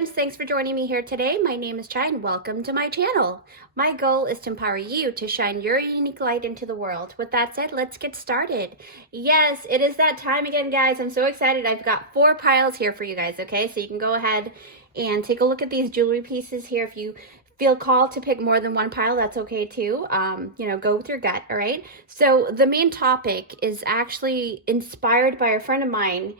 friends, thanks for joining me here today. My name is Chai and welcome to my channel. My goal is to empower you to shine your unique light into the world. With that said, let's get started. Yes, it is that time again, guys. I'm so excited. I've got 4 piles here for you guys, okay? So you can go ahead and take a look at these jewelry pieces here. If you feel called to pick more than one pile, that's okay too. Go with your gut, all right? So the main topic is actually inspired by a friend of mine.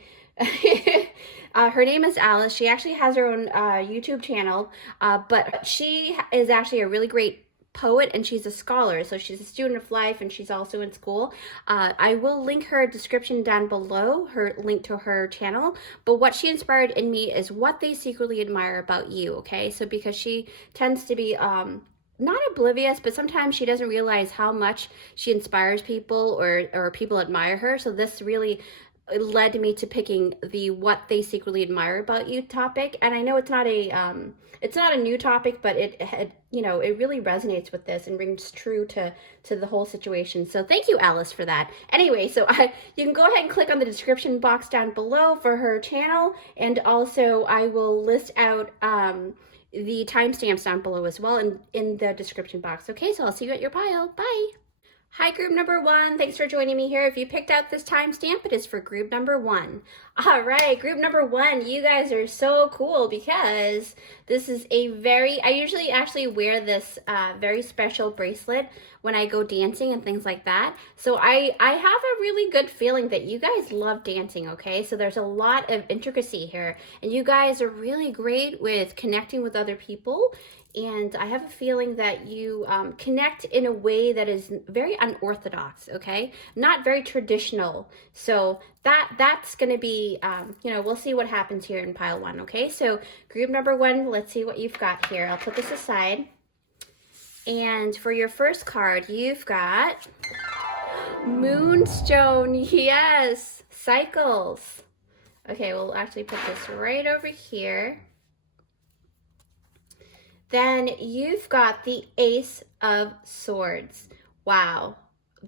Her name is Alice. She actually has her own YouTube channel, but she is actually a really great poet and she's a scholar. So she's a student of life and she's also in school. I will link her description down below, her link to her channel. But what she inspired in me is what they secretly admire about you, okay? So because she tends to be not oblivious, but sometimes she doesn't realize how much she inspires people or people admire her. So this really led me to picking the what they secretly admire about you topic. And I know it's not a new topic, but it really resonates with this and rings true to the whole situation. So thank you, Alice, for that. Anyway, so you can go ahead and click on the description box down below for her channel, and also I will list out the timestamps down below as well in the description box. Okay, so I'll see you at your pile. Bye. Hi, group number 1. Thanks for joining me here. If you picked out this timestamp, it is for group number 1. All right, group number 1, you guys are so cool because this is I usually actually wear this very special bracelet when I go dancing and things like that. So I have a really good feeling that you guys love dancing, okay? So there's a lot of intricacy here, and you guys are really great with connecting with other people. And I have a feeling that you connect in a way that is very unorthodox, okay? Not very traditional. So that's going to be, we'll see what happens here in pile 1, okay? So group number 1, let's see what you've got here. I'll put this aside. And for your first card, you've got Moonstone. Yes, cycles. Okay, we'll actually put this right over here. Then you've got the Ace of Swords. Wow,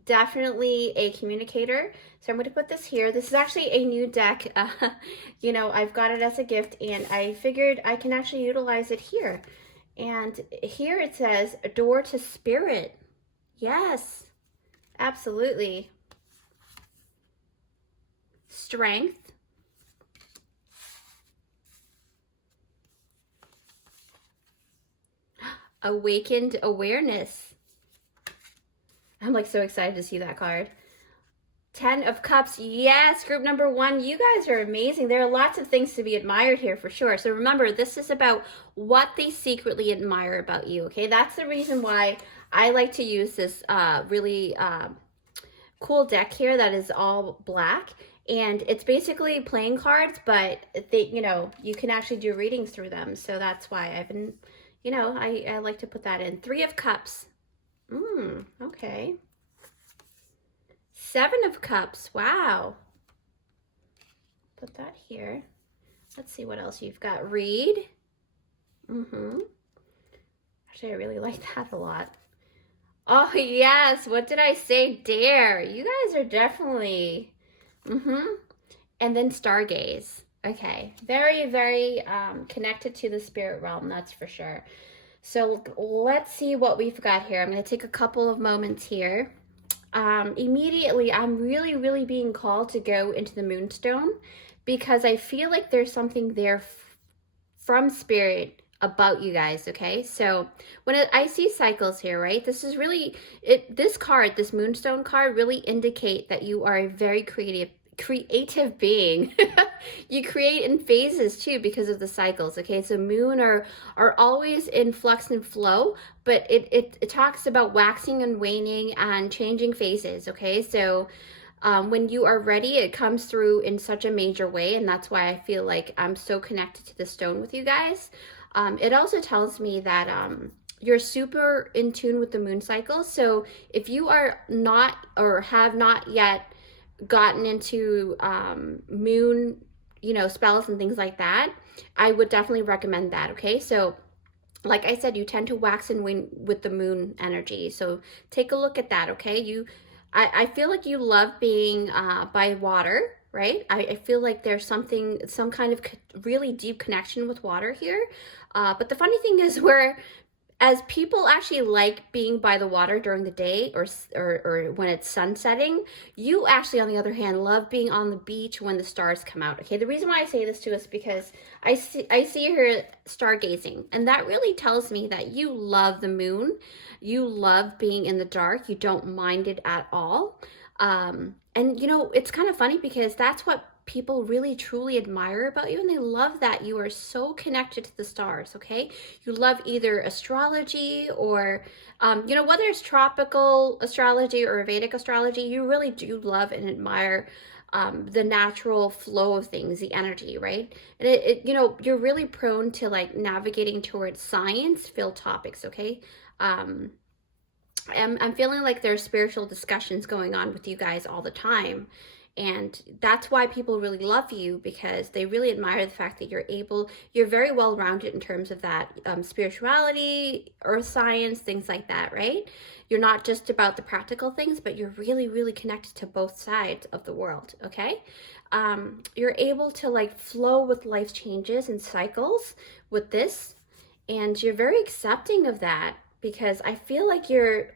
definitely a communicator. So I'm going to put this here. This is actually a new deck. I've got it as a gift and I figured I can actually utilize it here. And here it says, a door to spirit. Yes, absolutely. Strength. Awakened awareness. I'm like so excited to see that card. 10 of Cups. Yes, group number 1, you guys are amazing. There are lots of things to be admired here for sure. So remember, this is about what they secretly admire about you, okay? That's the reason why I like to use this really cool deck here that is all black. And it's basically playing cards, but you can actually do readings through them. So that's why I've been... I like to put that in. 3 of Cups. Okay. 7 of Cups. Wow. Put that here. Let's see what else you've got. Read. Actually, I really like that a lot. Oh, yes. What did I say? Dare. You guys are definitely... And then Stargaze. Okay, very, very connected to the spirit realm, that's for sure. So let's see what we've got here. I'm going to take a couple of moments here. Immediately, I'm really, really being called to go into the Moonstone because I feel like there's something there from spirit about you guys, okay? So when I see cycles here, right, this is really, this card, this Moonstone card really indicate that you are a very creative being. You create in phases too because of the cycles, okay? So moon are always in flux and flow, but it talks about waxing and waning and changing phases, okay? So when you are ready, it comes through in such a major way, and that's why I feel like I'm so connected to the stone with you guys. It also tells me that you're super in tune with the moon cycle. So if you are not or have not yet gotten into moon spells and things like that, I would definitely recommend that, okay? So like I said, you tend to wax and wane with the moon energy, so take a look at that, okay? I feel like you love being by water, right? I feel like there's some kind of really deep connection with water here. But the funny thing is, where as people actually like being by the water during the day, or when it's sun setting, you actually, on the other hand, love being on the beach when the stars come out. Okay, the reason why I say this too is because I see her stargazing, and that really tells me that you love the moon. You love being in the dark. You don't mind it at all. And you know, it's kind of funny because that's what people really truly admire about you, and they love that you are so connected to the stars. Okay, you love either astrology or you know, whether it's tropical astrology or Vedic astrology, you really do love and admire the natural flow of things, the energy, right? And you know, you're really prone to like navigating towards science filled topics. Okay, I'm feeling like there's spiritual discussions going on with you guys all the time. And that's why people really love you, because they really admire the fact that you're very well rounded in terms of that spirituality, earth science, things like that, right? You're not just about the practical things, but you're really, really connected to both sides of the world, okay? You're able to like flow with life changes and cycles with this, and you're very accepting of that. Because I feel like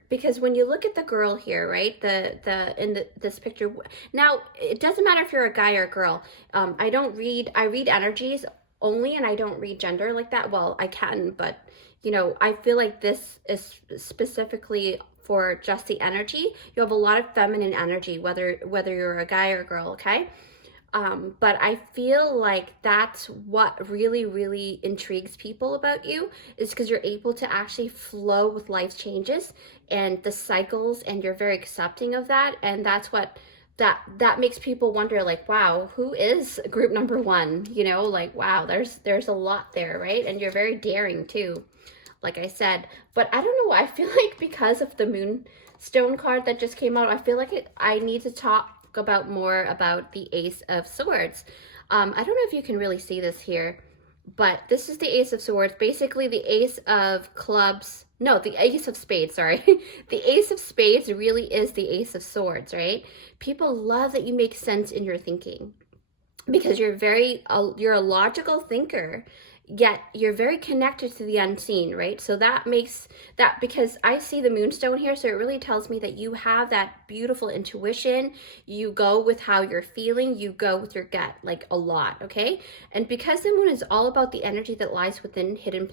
because when you look at the girl here, right, this picture, now it doesn't matter if you're a guy or a girl. I read energies only, and I don't read gender like that. Well, I can, but you know, I feel like this is specifically for just the energy. You have a lot of feminine energy, whether you're a guy or a girl, okay? But I feel like that's what really, really intrigues people about you, is because you're able to actually flow with life changes and the cycles, and you're very accepting of that. And that's what that makes people wonder, like, wow, who is group number one? You know, like, wow, there's a lot there, right? And you're very daring too, like I said. But I don't know, I feel like because of the Moonstone card that just came out, I feel like I need to talk about more about the Ace of Swords. I don't know if you can really see this here, but this is the Ace of Swords. Basically, the Ace of Clubs, no, the Ace of Spades, sorry. The Ace of Spades really is the Ace of Swords, right? People love that you make sense in your thinking, because you're a logical thinker, yet you're very connected to the unseen, right? So that makes that, because I see the Moonstone here, so it really tells me that you have that beautiful intuition. You go with how you're feeling, you go with your gut, like a lot, okay? And because the moon is all about the energy that lies within hidden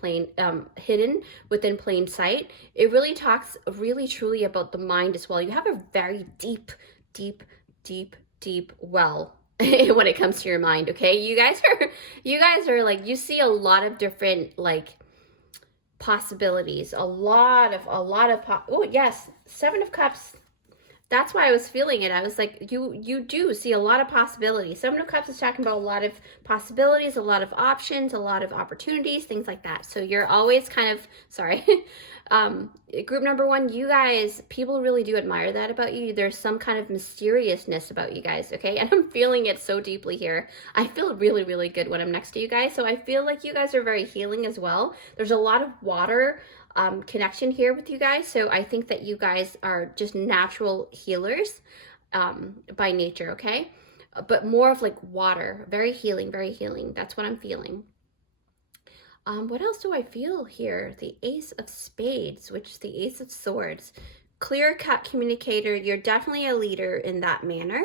within plain sight, it really talks really truly about the mind as well. You have a very deep well when it comes to your mind, okay? You guys are like, you see a lot of different like possibilities, oh yes, Seven of Cups. That's why I was feeling it. I was like, you do see a lot of possibilities. Seven of Cups is talking about a lot of possibilities, a lot of options, a lot of opportunities, things like that. So you're always kind of, sorry, group number one, you guys, people really do admire that about you. There's some kind of mysteriousness about you guys, okay? And I'm feeling it so deeply here. I feel really, really good when I'm next to you guys. So I feel like you guys are very healing as well. There's a lot of water connection here with you guys. So I think that you guys are just natural healers by nature, okay? But more of like water, very healing, very healing. That's what I'm feeling. What else do I feel here? The Ace of Spades, which is the Ace of Swords. Clear-cut communicator. You're definitely a leader in that manner.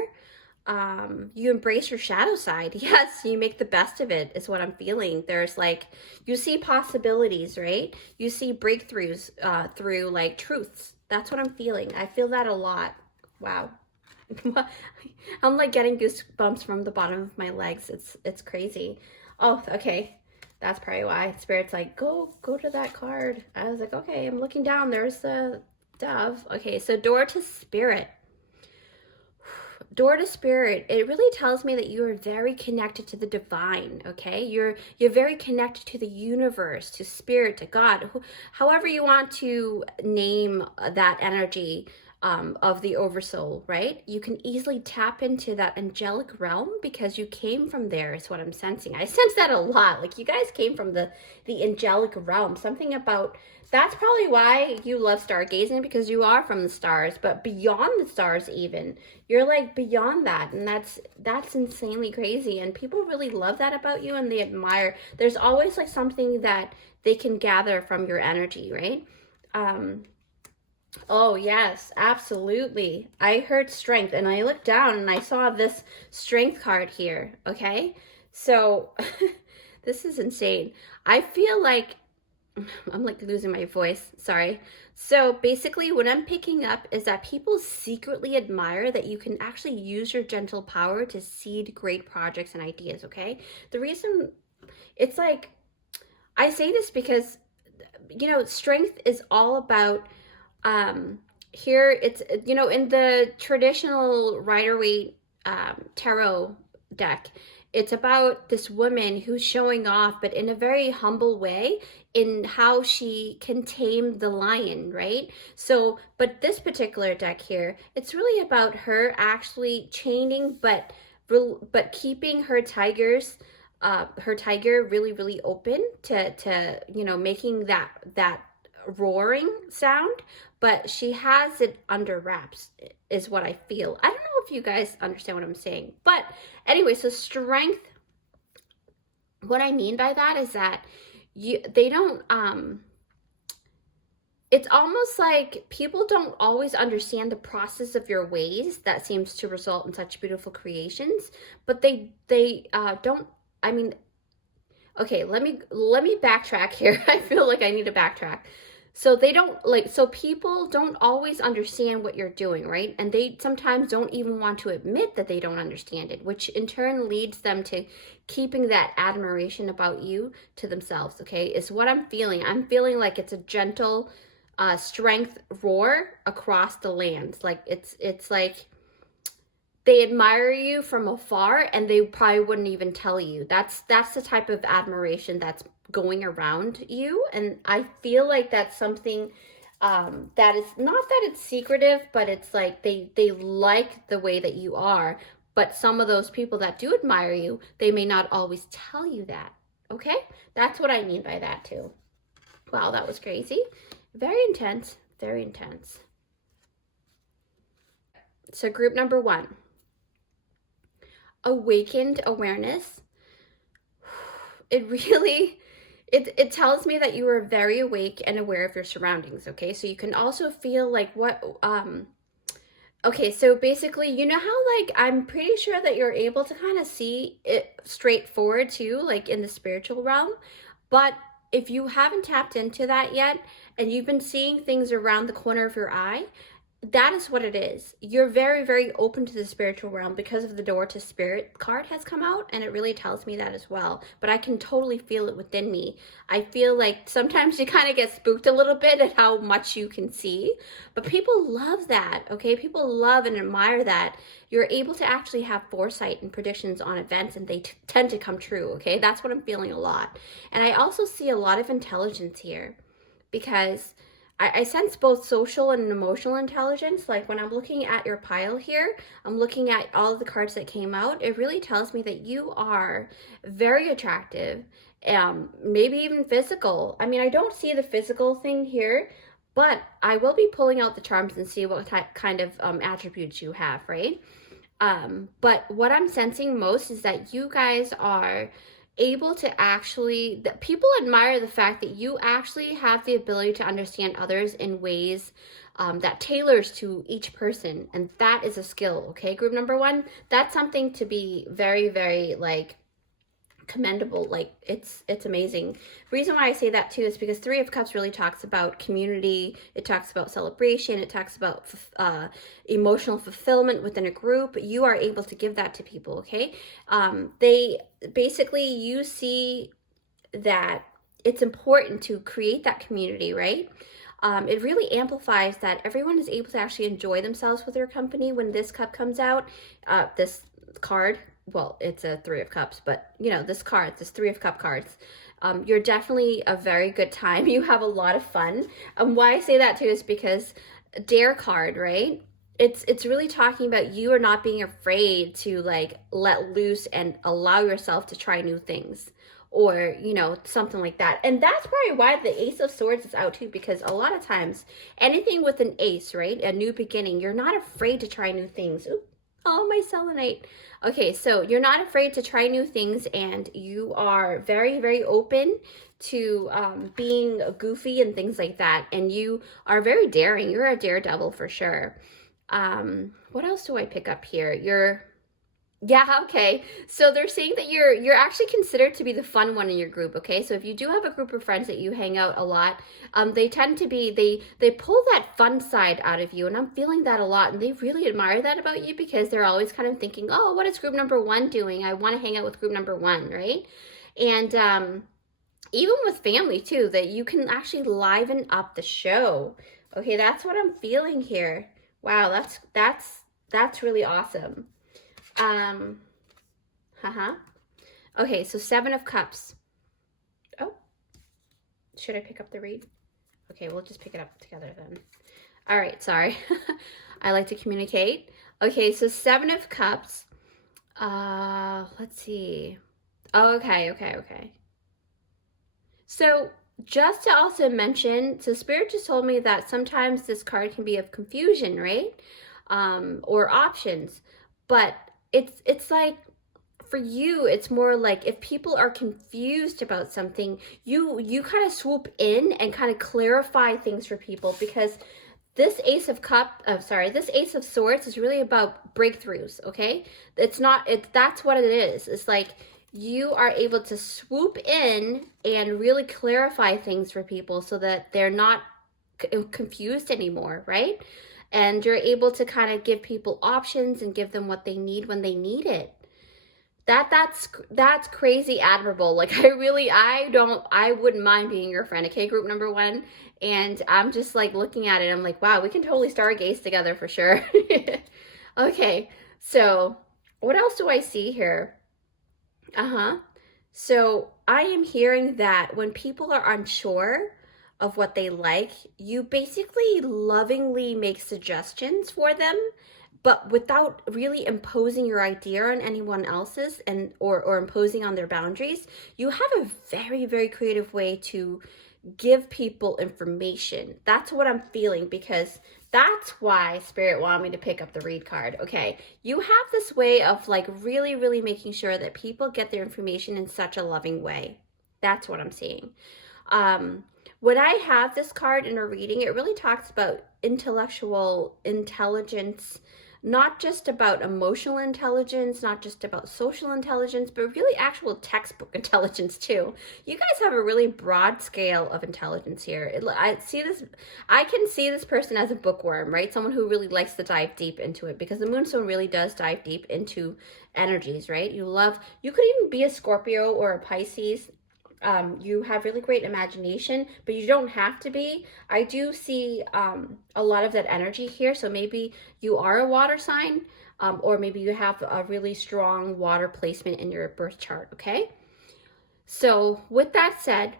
You embrace your shadow side. Yes, you make the best of it is what I'm feeling. There's like, you see possibilities, right? You see breakthroughs through like truths. That's what I'm feeling. I feel that a lot. Wow. I'm like getting goosebumps from the bottom of my legs. It's crazy. Oh, okay. That's probably why Spirit's like, go to that card. I was like, okay, I'm looking down. There's the dove. Okay, so door to spirit. Door to spirit, it really tells me that you are very connected to the divine, okay? You're very connected to the universe, to spirit, to God, however you want to name that energy. of the oversoul, right? You can easily tap into that angelic realm because you came from there, is what I'm sensing. I sense that a lot. Like, you guys came from the angelic realm. Something about, that's probably why you love stargazing, because you are from the stars, but beyond the stars even. You're like beyond that, and that's insanely crazy. And people really love that about you, and they admire. There's always like something that they can gather from your energy, right? Oh, yes, absolutely. I heard strength, and I looked down and I saw this strength card here, okay? So, this is insane. I feel like I'm like losing my voice, sorry. So basically what I'm picking up is that people secretly admire that you can actually use your gentle power to seed great projects and ideas, okay? The reason it's like, I say this because, you know, strength is all about, here it's, you know, in the traditional Rider-Waite tarot deck, it's about this woman who's showing off, but in a very humble way, in how she can tame the lion, right? So, but this particular deck here, it's really about her actually chaining, but keeping her tiger really, really open to you know, making that roaring sound, but she has it under wraps, is what I feel. I don't know if you guys understand what I'm saying, but anyway, so strength, what I mean by that is that they don't, it's almost like people don't always understand the process of your ways that seems to result in such beautiful creations, but they don't, I mean, okay, let me backtrack here. I feel like I need to backtrack. So they don't like, so people don't always understand what you're doing, right? And they sometimes don't even want to admit that they don't understand it, which in turn leads them to keeping that admiration about you to themselves, okay? Is what I'm feeling. I'm feeling like it's a gentle strength roar across the lands. Like it's like they admire you from afar and they probably wouldn't even tell you. That's the type of admiration that's going around you, and I feel like that's something that is not that it's secretive, but it's like they like the way that you are, but some of those people that do admire you, they may not always tell you that, okay? That's what I mean by that too. Wow, that was crazy. Very intense, very intense. So group number 1, awakened awareness. It really, it tells me that you are very awake and aware of your surroundings, okay? So you can also feel like what, okay, so basically, you know how like, I'm pretty sure that you're able to kind of see it straightforward too, like in the spiritual realm, but if you haven't tapped into that yet, and you've been seeing things around the corner of your eye, that is what it is. You're very, very open to the spiritual realm because of the Door to Spirit card has come out, and it really tells me that as well. But I can totally feel it within me. I feel like sometimes you kind of get spooked a little bit at how much you can see, but people love that, okay? People love and admire that. You're able to actually have foresight and predictions on events, and they tend to come true, okay? That's what I'm feeling a lot. And I also see a lot of intelligence here because I sense both social and emotional intelligence. Like when I'm looking at your pile here, I'm looking at all of the cards that came out. It really tells me that you are very attractive, maybe even physical. I mean, I don't see the physical thing here, but I will be pulling out the charms and see what kind of attributes you have, right? But what I'm sensing most is that you guys are able to actually, that people admire the fact that you actually have the ability to understand others in ways that tailors to each person, and that is a skill, okay? Group number 1, that's something to be very, very like commendable. Like it's amazing. The reason why I say that too is because 3 of Cups really talks about community. It talks about celebration. It talks about emotional fulfillment within a group. You are able to give that to people, okay? They basically, you see that it's important to create that community, right? It really amplifies that everyone is able to actually enjoy themselves with their company when this cup comes out. This card, well, it's a 3 of Cups, but you know, this 3 of Cup cards, you're definitely a very good time. You have a lot of fun. Why I say that too is because dare card, right? It's really talking about you are not being afraid to like let loose and allow yourself to try new things, or you know, something like that. And that's probably why the Ace of Swords is out too, because a lot of times anything with an ace, right, a new beginning, you're not afraid to try new things. Ooh, oh, my selenite. Okay, so you're not afraid to try new things, and you are very, very open to being goofy and things like that. And you are very daring. You're a daredevil for sure. What else do I pick up here? Yeah, okay. So they're saying that you're actually considered to be the fun one in your group, okay? So if you do have a group of friends that you hang out a lot, they tend to be, they pull that fun side out of you, and I'm feeling that a lot, and they really admire that about you, because they're always kind of thinking, oh, what is group number one doing? I want to hang out with group number one, right? And even with family too, that you can actually liven up the show. Okay, that's what I'm feeling here. Wow, that's really awesome. Okay, so 7 of Cups. Oh, should I pick up the read? Okay, we'll just pick it up together then. All right, sorry. I like to communicate. Okay, so 7 of Cups. Let's see. Oh, okay. So just to also mention, so Spirit just told me that sometimes this card can be of confusion, right? Or options, but it's like, for you, it's more like if people are confused about something, you kind of swoop in and kind of clarify things for people, because this Ace of this Ace of Swords is really about breakthroughs, okay? That's what it is. It's like you are able to swoop in and really clarify things for people so that they're not confused anymore, right? And you're able to kind of give people options and give them what they need when they need it. That's crazy admirable. Like, I wouldn't mind being your friend, okay, group number one. And I'm just like looking at it, I'm like, wow, we can totally stargaze together for sure. Okay, so what else do I see here? So I am hearing that when people are unsure of what they like, you basically lovingly make suggestions for them, but without really imposing your idea on anyone else's, and or imposing on their boundaries. You have a very, very creative way to give people information. That's what I'm feeling, because that's why Spirit wanted me to pick up the read card. Okay, you have this way of like really, really making sure that people get their information in such a loving way. That's what I'm seeing. When I have this card in a reading, it really talks about intellectual intelligence, not just about emotional intelligence, not just about social intelligence, but really actual textbook intelligence too. You guys have a really broad scale of intelligence here. I can see this person as a bookworm, right? Someone who really likes to dive deep into it, because the Moonstone really does dive deep into energies, right? You could even be a Scorpio or a Pisces. You have really great imagination, but you don't have to be. I do see a lot of that energy here. So maybe you are a water sign, or maybe you have a really strong water placement in your birth chart, okay? So with that said,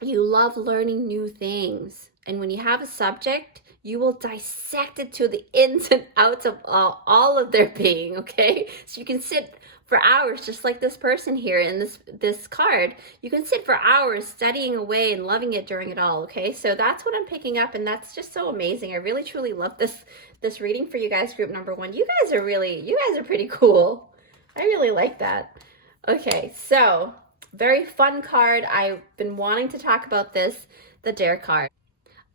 you love learning new things. And when you have a subject, you will dissect it to the ins and outs of all of their being, okay? So you can sit for hours, just like this person here in this card. You can sit for hours studying away and loving it during it all, okay? So that's what I'm picking up, and that's just so amazing. I really, truly love this reading for you guys, group number one. You guys are pretty cool. I really like that. Okay, so very fun card. I've been wanting to talk about this, the Dare card.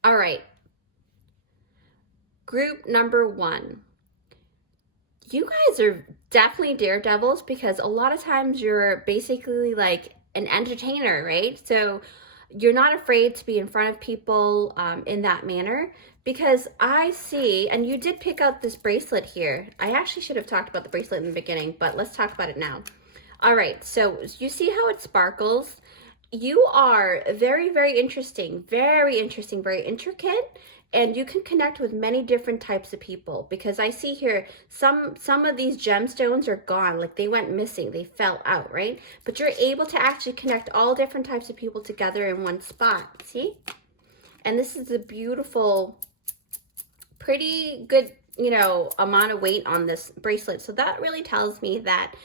All right. Group number one. You guys are definitely daredevils, because a lot of times you're basically like an entertainer, right? So you're not afraid to be in front of people in that manner, because I see, and you did pick out this bracelet here. I actually should have talked about the bracelet in the beginning, but let's talk about it now. All right, so you see how it sparkles? You are very, very interesting, very intricate, and you can connect with many different types of people, because I see here some of these gemstones are gone, like they went missing, they fell out, right? But you're able to actually connect all different types of people together in one spot, see? And this is a beautiful pretty good, you know, amount of weight on this bracelet. So that really tells me that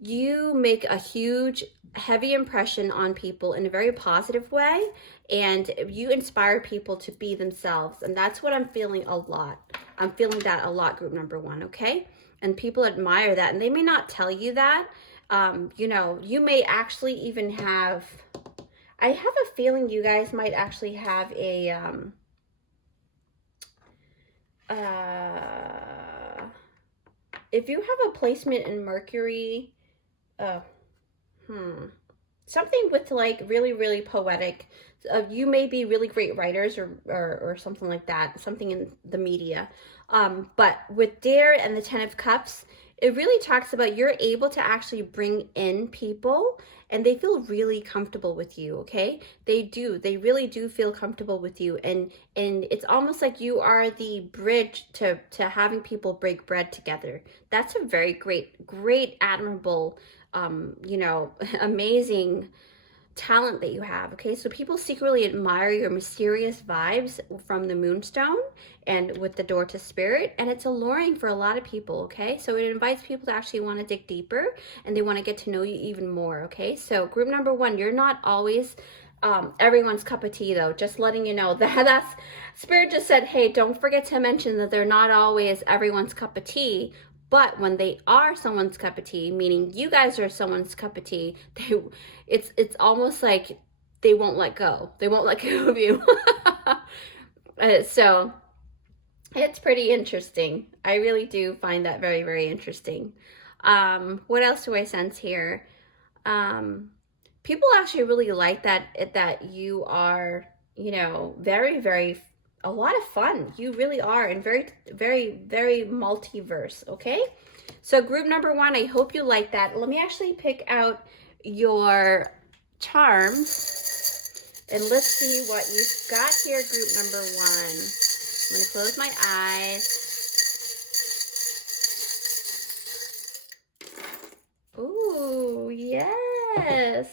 you make a huge, heavy impression on people in a very positive way, and you inspire people to be themselves. And that's what I'm feeling a lot. I'm feeling that a lot, group number one, okay? And people admire that, and they may not tell you that. You know, you may actually even have, I have a feeling you guys might actually have a, if you have a placement in Mercury, something with like really, really poetic, you may be really great writers or something like that, something in the media. But with Dare and the 10 of Cups, it really talks about you're able to actually bring in people and they feel really comfortable with you, okay? They really do feel comfortable with you. And it's almost like you are the bridge to having people break bread together. That's a very great, admirable, you know, amazing talent that you have, okay? So people secretly admire your mysterious vibes from the Moonstone and with the Door to Spirit, and it's alluring for a lot of people, okay? So it invites people to actually want to dig deeper, and they want to get to know you even more, okay? So group number one, you're not always everyone's cup of tea, though. Just letting you know that's Spirit just said, hey, don't forget to mention that they're not always everyone's cup of tea. But when they are someone's cup of tea, meaning you guys are someone's cup of tea, it's almost like they won't let go. They won't let go of you. So it's pretty interesting. I really do find that very, very interesting. What else do I sense here? People actually really like that you are, you know, very, very, a lot of fun. You really are, and very, very, very multiverse, okay? So group number one, I hope you like that. Let me actually pick out your charms, and let's see what you've got here, group number one. I'm going to close my eyes. Ooh, yes.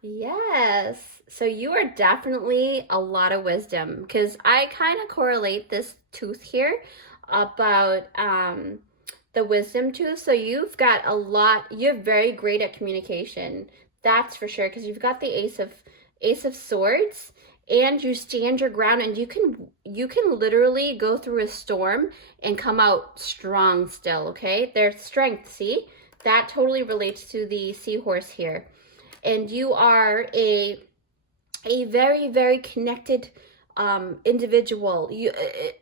Yes. So you are definitely a lot of wisdom, because I kind of correlate this tooth here about the wisdom tooth. So you've got a lot, you're very great at communication. That's for sure, because you've got the Ace of Swords, and you stand your ground, and you can literally go through a storm and come out strong still, okay? There's strength, see? That totally relates to the seahorse here. And you are a very, very connected individual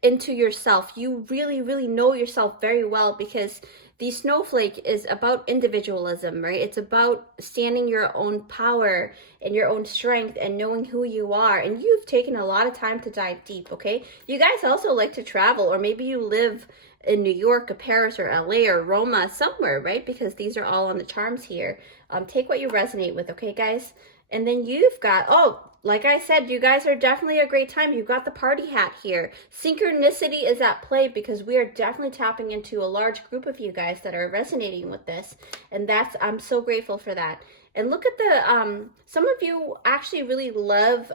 into yourself. You really, really know yourself very well, because the snowflake is about individualism, right? It's about standing your own power and your own strength and knowing who you are. And you've taken a lot of time to dive deep, okay? You guys also like to travel, or maybe you live in New York or Paris or LA or Roma, somewhere, right? Because these are all on the charms here. Take what you resonate with, okay, guys? And then you've got, oh, like I said, you guys are definitely a great time. You've got the party hat here. Synchronicity is at play, because we are definitely tapping into a large group of you guys that are resonating with this. And I'm so grateful for that. And look at the, some of you actually really love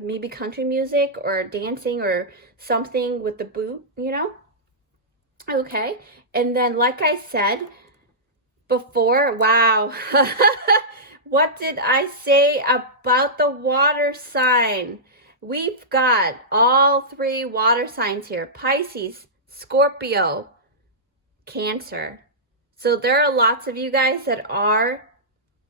maybe country music or dancing or something with the boot, you know? Okay, and then like I said before, wow, what did I say about the water sign? We've got all three water signs here: Pisces, Scorpio, Cancer. So there are lots of you guys that are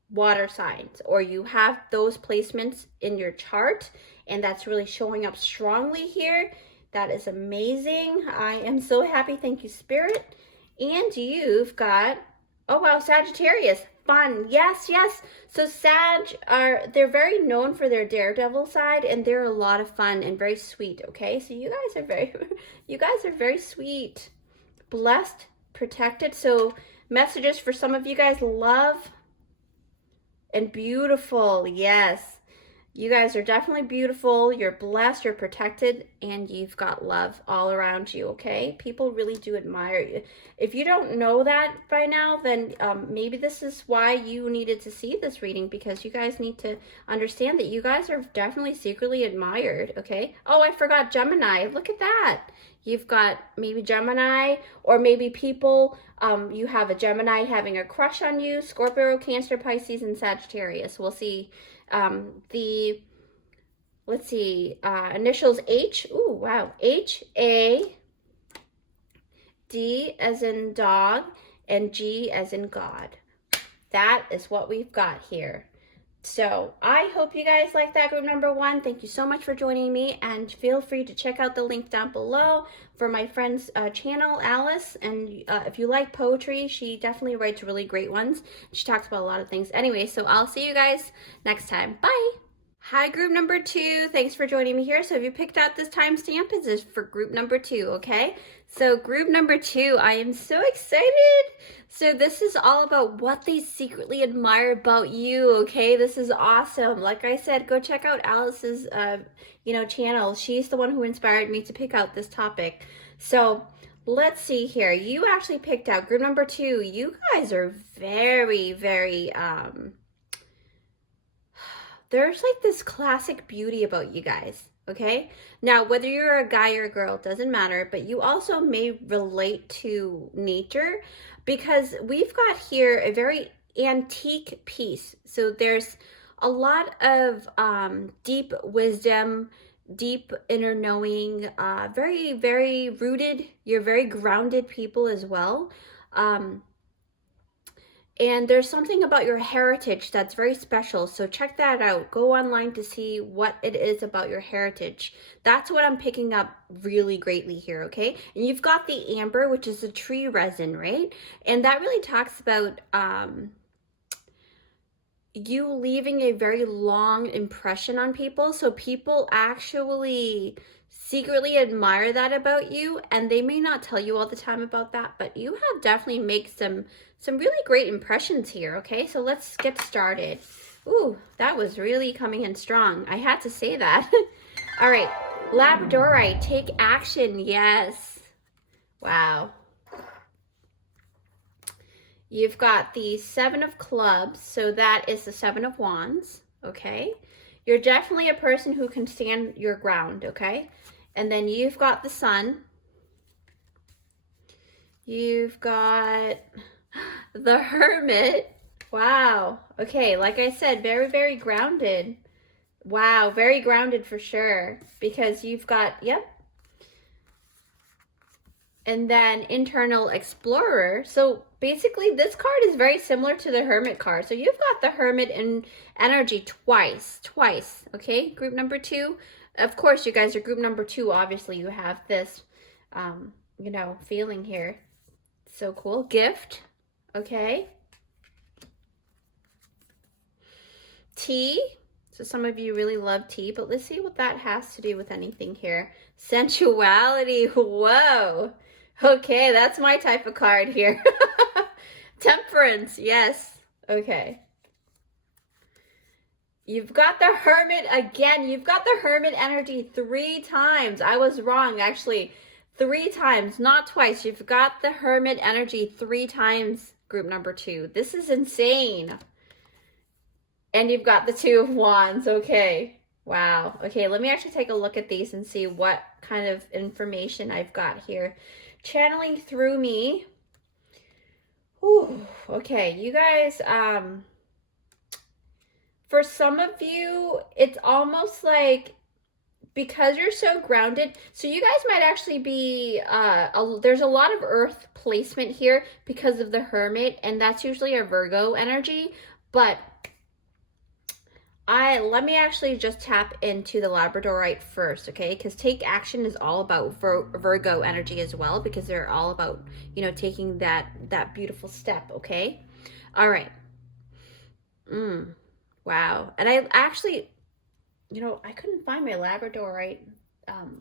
water signs, or you have those placements in your chart, and that's really showing up strongly here. That is amazing. I am so happy. Thank you, Spirit. And you've got, oh wow, Sagittarius. Fun. Yes, yes. So they're very known for their daredevil side, and they're a lot of fun and very sweet, okay? So you guys are very sweet. Blessed, protected. So messages for some of you guys: love and beautiful. Yes. You guys are definitely beautiful. You're blessed, you're protected, and you've got love all around you, okay? People really do admire you. If you don't know that by now, then maybe this is why you needed to see this reading, because you guys need to understand that you guys are definitely secretly admired, okay? Oh, I forgot Gemini. Look at that. You've got maybe Gemini, or maybe people, you have a Gemini having a crush on you, Scorpio, Cancer, Pisces, and Sagittarius. We'll see let's see, initials H. Ooh, wow. H-A-D as in dog and G as in God. That is what we've got here. So I hope you guys like that group number 1. Thank you so much for joining me, and feel free to check out the link down below for my friend's channel, Alice. And if you like poetry, she definitely writes really great ones. She talks about a lot of things. Anyway, so I'll see you guys next time. Bye. Hi, group number 2. Thanks for joining me here. So if you picked out this timestamp, it is for group number 2, okay? So group number 2, I am so excited. So this is all about what they secretly admire about you, okay? This is awesome. Like I said, go check out Alice's, channel. She's the one who inspired me to pick out this topic. So let's see here. You actually picked out group number 2. You guys are very, very, there's like this classic beauty about you guys, okay? Now, whether you're a guy or a girl, doesn't matter, but you also may relate to nature, because we've got here a very antique piece. So there's a lot of deep wisdom, deep inner knowing, very, very rooted. You're very grounded people as well. And there's something about your heritage that's very special. So check that out. Go online to see what it is about your heritage. That's what I'm picking up really greatly here, okay? And you've got the amber, which is a tree resin, right? And that really talks about you leaving a very long impression on people. So people actually secretly admire that about you, and they may not tell you all the time about that, but you have definitely made some really great impressions here, okay? So let's get started. Ooh, that was really coming in strong. I had to say that. All right, Labradorite, take action, yes. Wow. You've got the 7 of clubs, so that is the 7 of wands, okay? You're definitely a person who can stand your ground, okay? And then you've got the sun. You've got the hermit. Wow. Okay, like I said, very, very grounded. Wow, very grounded for sure. Because you've got, yep. And then internal explorer. So basically this card is very similar to the hermit card. So you've got the hermit in energy twice, okay? Group number 2. Of course, you guys are group number 2. Obviously, you have this, feeling here. So cool. Gift. Okay. Tea. So some of you really love tea, but let's see what that has to do with anything here. Sensuality. Whoa. Okay, that's my type of card here. Temperance. Yes. Okay. You've got the hermit again. You've got the hermit energy 3 times. I was wrong, actually. 3 times, not twice. You've got the hermit energy 3 times, group number 2. This is insane. And you've got the 2 of wands. Okay. Wow. Okay, let me actually take a look at these and see what kind of information I've got here. Channeling through me. Ooh, okay, you guys, for some of you, it's almost like, because you're so grounded, so you guys might actually be, there's a lot of earth placement here because of the hermit, and that's usually a Virgo energy, but let me actually just tap into the Labradorite first, okay? Because take action is all about Virgo energy as well, because they're all about, taking that beautiful step, okay? All right. Wow. And I actually, I couldn't find my Labradorite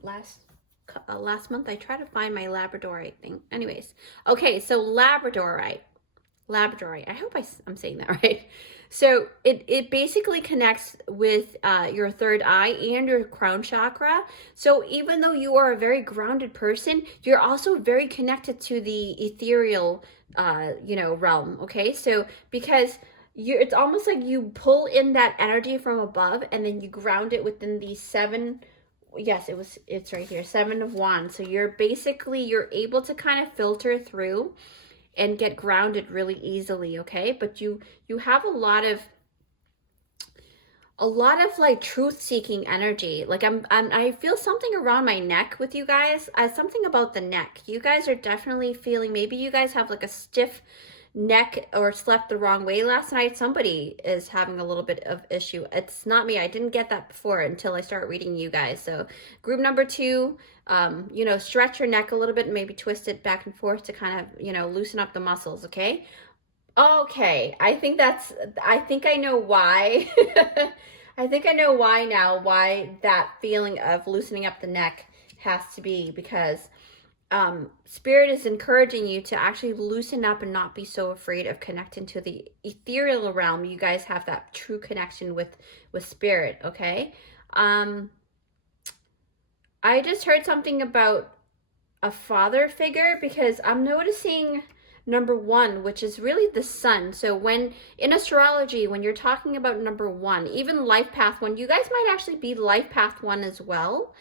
last month. I tried to find my Labradorite thing. Anyways, okay, so Labradorite. I hope I'm saying that right. So it basically connects with your third eye and your crown chakra. So even though you are a very grounded person, you're also very connected to the ethereal, realm. Okay, so because it's almost like you pull in that energy from above, and then you ground it within these 7 yes, it's right here, Seven of Wands. So you're able to kind of filter through and get grounded really easily, okay? But you have a lot of like truth-seeking energy. Like I feel something around my neck with you guys. Something about the neck. You guys are definitely feeling, maybe you guys have like a stiff neck or slept the wrong way last night. Somebody is having a little bit of issue. It's not me. I didn't get that before until I start reading you guys. So group number 2, you know, stretch your neck a little bit and maybe twist it back and forth to kind of, you know, loosen up the muscles, okay? Okay, I think I know why. I think I know why now, why that feeling of loosening up the neck has to be, because Spirit is encouraging you to actually loosen up and not be so afraid of connecting to the ethereal realm. You guys have that true connection with Spirit, okay? I just heard something about a father figure, because I'm noticing number 1, which is really the sun. So when in astrology, when you're talking about number 1, even life path 1, you guys might actually be life path 1 as well.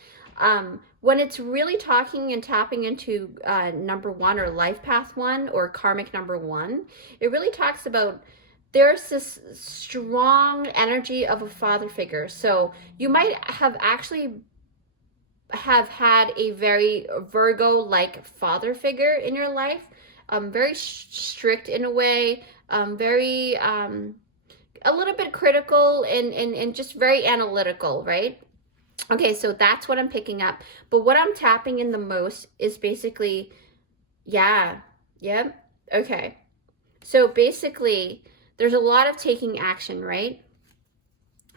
When it's really talking and tapping into number 1 or life path 1 or karmic number 1, it really talks about there's this strong energy of a father figure. So you might have actually have had a very Virgo-like father figure in your life, very strict in a way, very a little bit critical and just very analytical, right? Okay, so that's what I'm picking up. But what I'm tapping in the most is basically, yeah, yep, okay. So basically, there's a lot of taking action, right?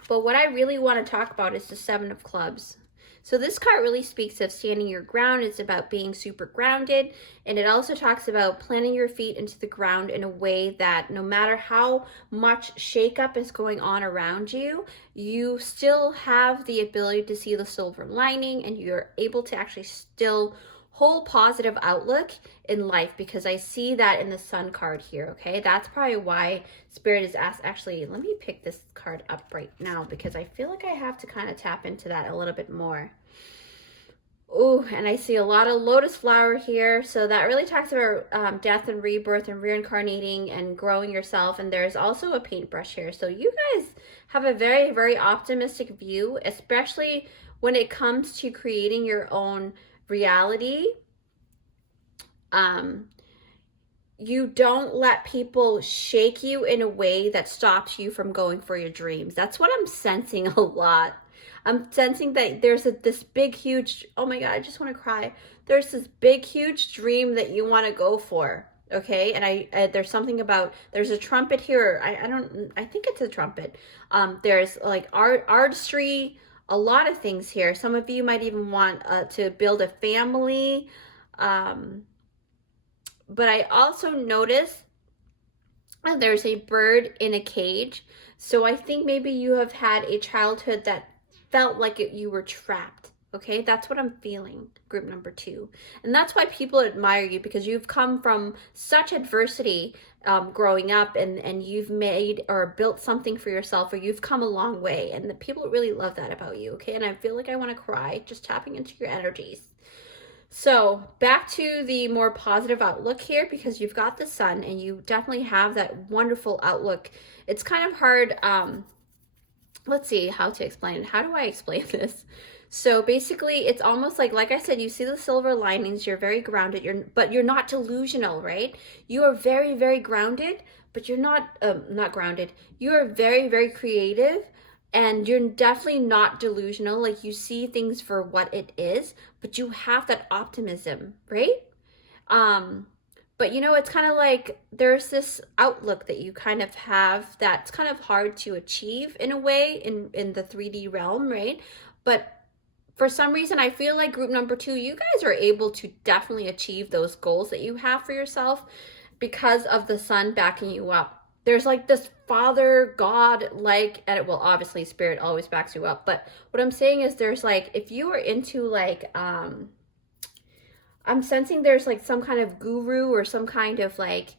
But what I really want to talk about is the 7 of Clubs. So this card really speaks of standing your ground. It's about being super grounded. And it also talks about planting your feet into the ground in a way that no matter how much shakeup is going on around you, you still have the ability to see the silver lining, and you're able to actually still hold positive outlook in life, because I see that in the Sun card here, okay? That's probably why Spirit is asked. Actually, let me pick this card up right now, because I feel like I have to kind of tap into that a little bit more. Oh, and I see a lot of lotus flower here. So that really talks about death and rebirth and reincarnating and growing yourself. And there's also a paintbrush here. So you guys have a very, very optimistic view, especially when it comes to creating your own reality. You don't let people shake you in a way that stops you from going for your dreams. That's what I'm sensing a lot. I'm sensing that there's this big, huge, oh my God, I just want to cry. There's this big, huge dream that you want to go for, okay? And there's something about, there's a trumpet here. I think it's a trumpet. There's like artistry, a lot of things here. Some of you might even want to build a family. But I also noticed there's a bird in a cage. So I think maybe you have had a childhood that felt like you were trapped. Okay, that's what I'm feeling, group number 2. And that's why people admire you, because you've come from such adversity growing up, and you've made or built something for yourself, or you've come a long way. And the people really love that about you, okay? And I feel like I want to cry just tapping into your energies. So back to the more positive outlook here, because you've got the sun and you definitely have that wonderful outlook. It's kind of hard. Let's see how to explain it. How do I explain this? So basically, it's almost like I said, you see the silver linings, you're very grounded, but you're not delusional, right? You are very, very grounded, but you're not grounded. You are very, very creative, and you're definitely not delusional. Like, you see things for what it is, but you have that optimism, right? But you know, it's kind of like there's this outlook that you kind of have that's kind of hard to achieve in a way in the 3D realm, right? But for some reason, I feel like group number 2, you guys are able to definitely achieve those goals that you have for yourself because of the sun backing you up. There's like this father god like, and well, obviously Spirit always backs you up. But what I'm saying is there's like, if you are into like, I'm sensing there's like some kind of guru or some kind of like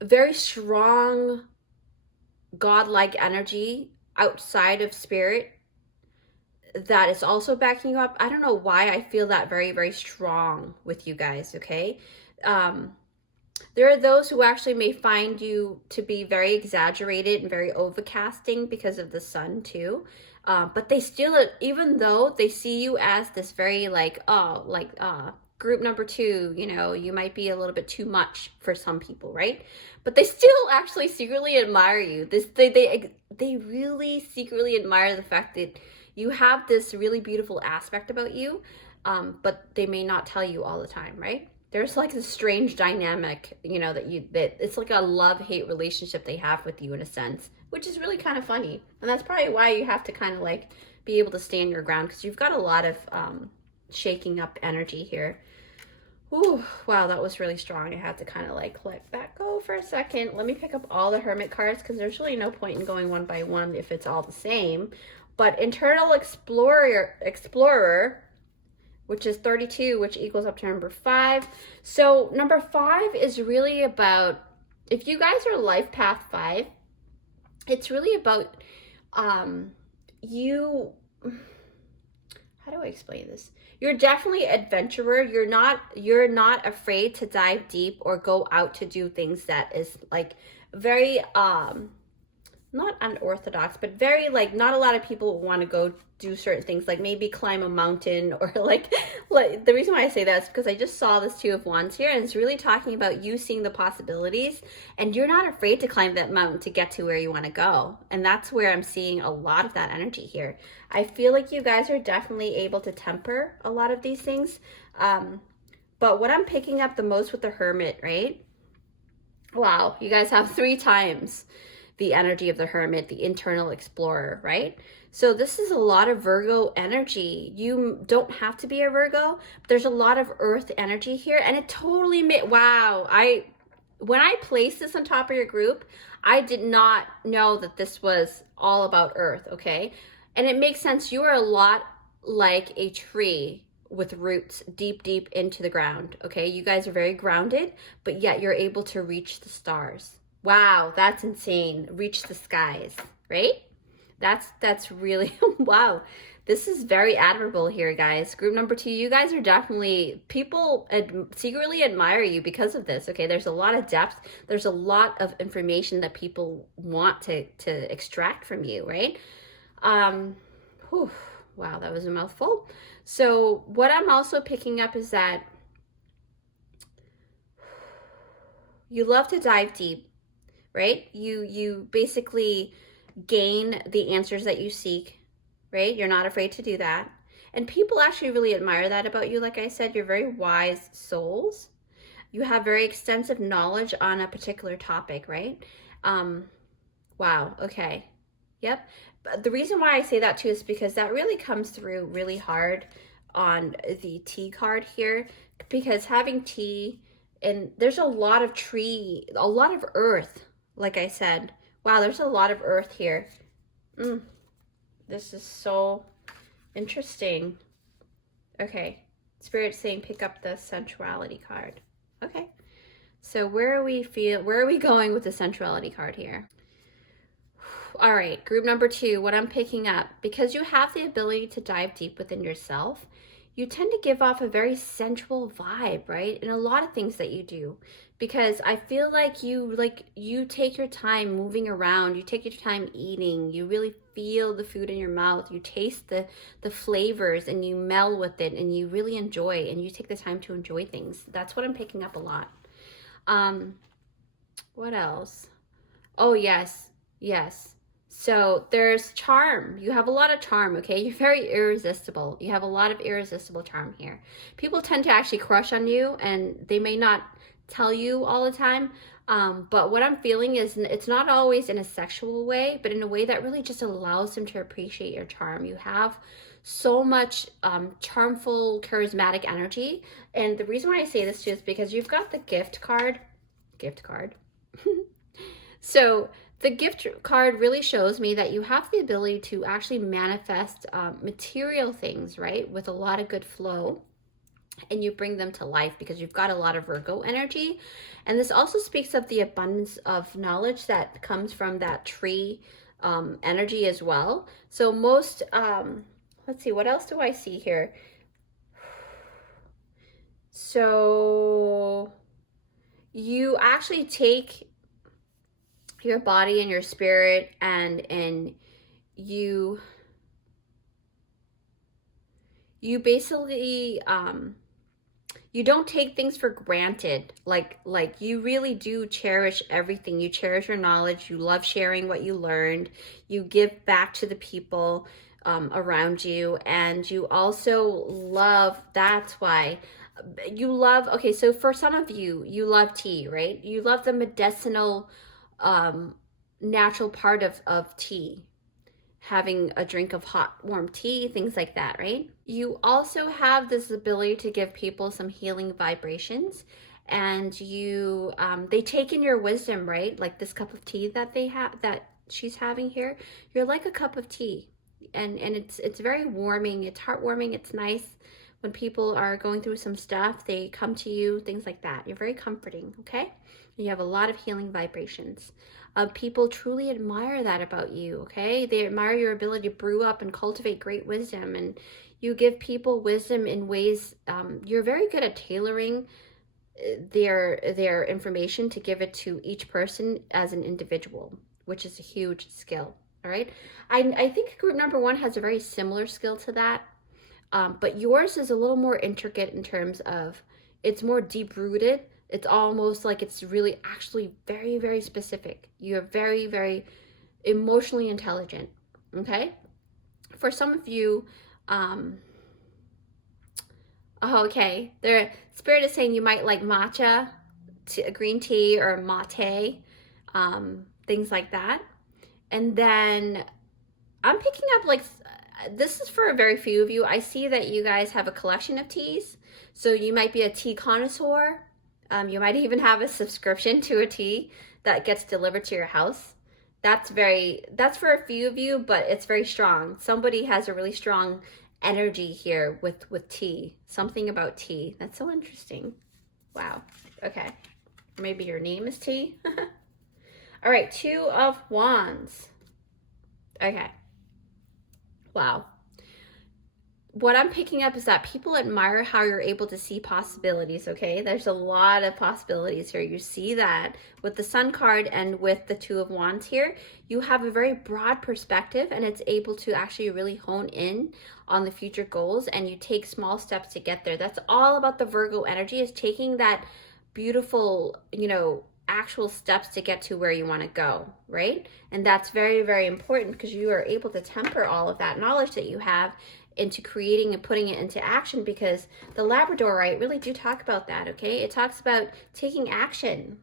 very strong godlike energy outside of Spirit that is also backing you up. I don't know why I feel that very, very strong with you guys, okay? There are those who actually may find you to be very exaggerated and very overcasting because of the sun too. But they still, even though they see you as this very group number two, you know, you might be a little bit too much for some people, right? But they still actually secretly admire you. They really secretly admire the fact that you have this really beautiful aspect about you, but they may not tell you all the time, right? There's like this strange dynamic, you know, that it's like a love-hate relationship they have with you in a sense, which is really kind of funny. And that's probably why you have to kind of like be able to stand your ground, because you've got a lot of shaking up energy here. Ooh, wow, that was really strong. I had to kind of like let that go for a second. Let me pick up all the Hermit cards, because there's really no point in going one by one if it's all the same. But Internal Explorer, which is 32, which equals up to number 5. So number 5 is really about, if you guys are life path 5, it's really about you, how do I explain this? You're definitely an adventurer. You're not afraid to dive deep or go out to do things that is like very not unorthodox, but very like, not a lot of people want to go do certain things, like maybe climb a mountain, or like the reason why I say that is because I just saw this Two of Wands here, and it's really talking about you seeing the possibilities, and you're not afraid to climb that mountain to get to where you want to go. And that's where I'm seeing a lot of that energy here. I feel like you guys are definitely able to temper a lot of these things. But what I'm picking up the most with the Hermit, right? Wow, you guys have 3 times the energy of the Hermit, the Internal Explorer, right? So this is a lot of Virgo energy. You don't have to be a Virgo, but there's a lot of Earth energy here, and it totally wow. When I placed this on top of your group, I did not know that this was all about Earth, okay? And it makes sense. You are a lot like a tree with roots deep, deep into the ground, okay? You guys are very grounded, but yet you're able to reach the stars. Wow, that's insane. Reach the skies, right? That's really, wow. This is very admirable here, guys. Group number 2, you guys are definitely, people secretly admire you because of this, okay? There's a lot of depth. There's a lot of information that people want to extract from you, right? Whew, wow, that was a mouthful. So what I'm also picking up is that you love to dive deep, right? You basically gain the answers that you seek, right? You're not afraid to do that. And people actually really admire that about you. Like I said, you're very wise souls. You have very extensive knowledge on a particular topic, right? Wow, okay. Yep. But the reason why I say that too is because that really comes through really hard on the T card here, because having T, and there's a lot of tree, a lot of earth, like I said. Wow, there's a lot of earth here. This is so interesting. Okay, Spirit's saying pick up the sensuality card. Okay, so where are we going with the sensuality card here? All right, group number 2, what I'm picking up, because you have the ability to dive deep within yourself, you tend to give off a very sensual vibe, right? In a lot of things that you do, because I feel like you take your time moving around, you take your time eating, you really feel the food in your mouth, you taste the flavors, and you meld with it, and you really enjoy, and you take the time to enjoy things. That's what I'm picking up a lot. What else? Oh, yes. So there's charm. You have a lot of charm, okay? You're very irresistible. You have a lot of irresistible charm here. People tend to actually crush on you, and they may not tell you all the time. But what I'm feeling is it's not always in a sexual way, but in a way that really just allows them to appreciate your charm. You have so much charmful, charismatic energy. And the reason why I say this too is because you've got the gift card. So the gift card really shows me that you have the ability to actually manifest material things, right? With a lot of good flow, and you bring them to life because you've got a lot of Virgo energy. And this also speaks of the abundance of knowledge that comes from that tree energy as well. So most, let let's see, what else do I see here? So you actually take your body and your spirit and you basically you don't take things for granted. Like you really do cherish everything. You cherish your knowledge. You love sharing what you learned. You give back to the people around you, and you also love, that's why you love, okay, so for some of you, you love tea, right? You love the medicinal natural part of tea, having a drink of hot warm tea, things like that, right? You also have this ability to give people some healing vibrations, and you they take in your wisdom, right? Like this cup of tea that they have, that she's having here, you're like a cup of tea, and it's very warming, it's heartwarming, it's nice. When people are going through some stuff, they come to you, things like that. You're very comforting, okay? You have a lot of healing vibrations. People truly admire that about you, okay? They admire your ability to brew up and cultivate great wisdom, and you give people wisdom in ways, you're very good at tailoring their information to give it to each person as an individual, which is a huge skill, all right? I think group number 1 has a very similar skill to that. But yours is a little more intricate in terms of, it's more deep rooted. It's almost like it's really actually very, very specific. You're very, very emotionally intelligent, okay? For some of you, okay, their spirit is saying you might like matcha, green tea, or mate, things like that. And then I'm picking up like, this is for a very few of you. I see that you guys have a collection of teas. So you might be a tea connoisseur. You might even have a subscription to a tea that gets delivered to your house. That's for a few of you, but it's very strong. Somebody has a really strong energy here with tea. Something about tea. That's so interesting. Wow. Okay. Maybe your name is tea. All right. 2 of Wands. Okay. Wow. What I'm picking up is that people admire how you're able to see possibilities, okay? There's a lot of possibilities here. You see that with the Sun card and with the 2 of Wands here. You have a very broad perspective, and it's able to actually really hone in on the future goals, and you take small steps to get there. That's all about the Virgo energy, is taking that beautiful, actual steps to get to where you want to go, right? And that's very, very important, because you are able to temper all of that knowledge that you have into creating and putting it into action, because the Labradorite really do talk about that, okay? It talks about taking action.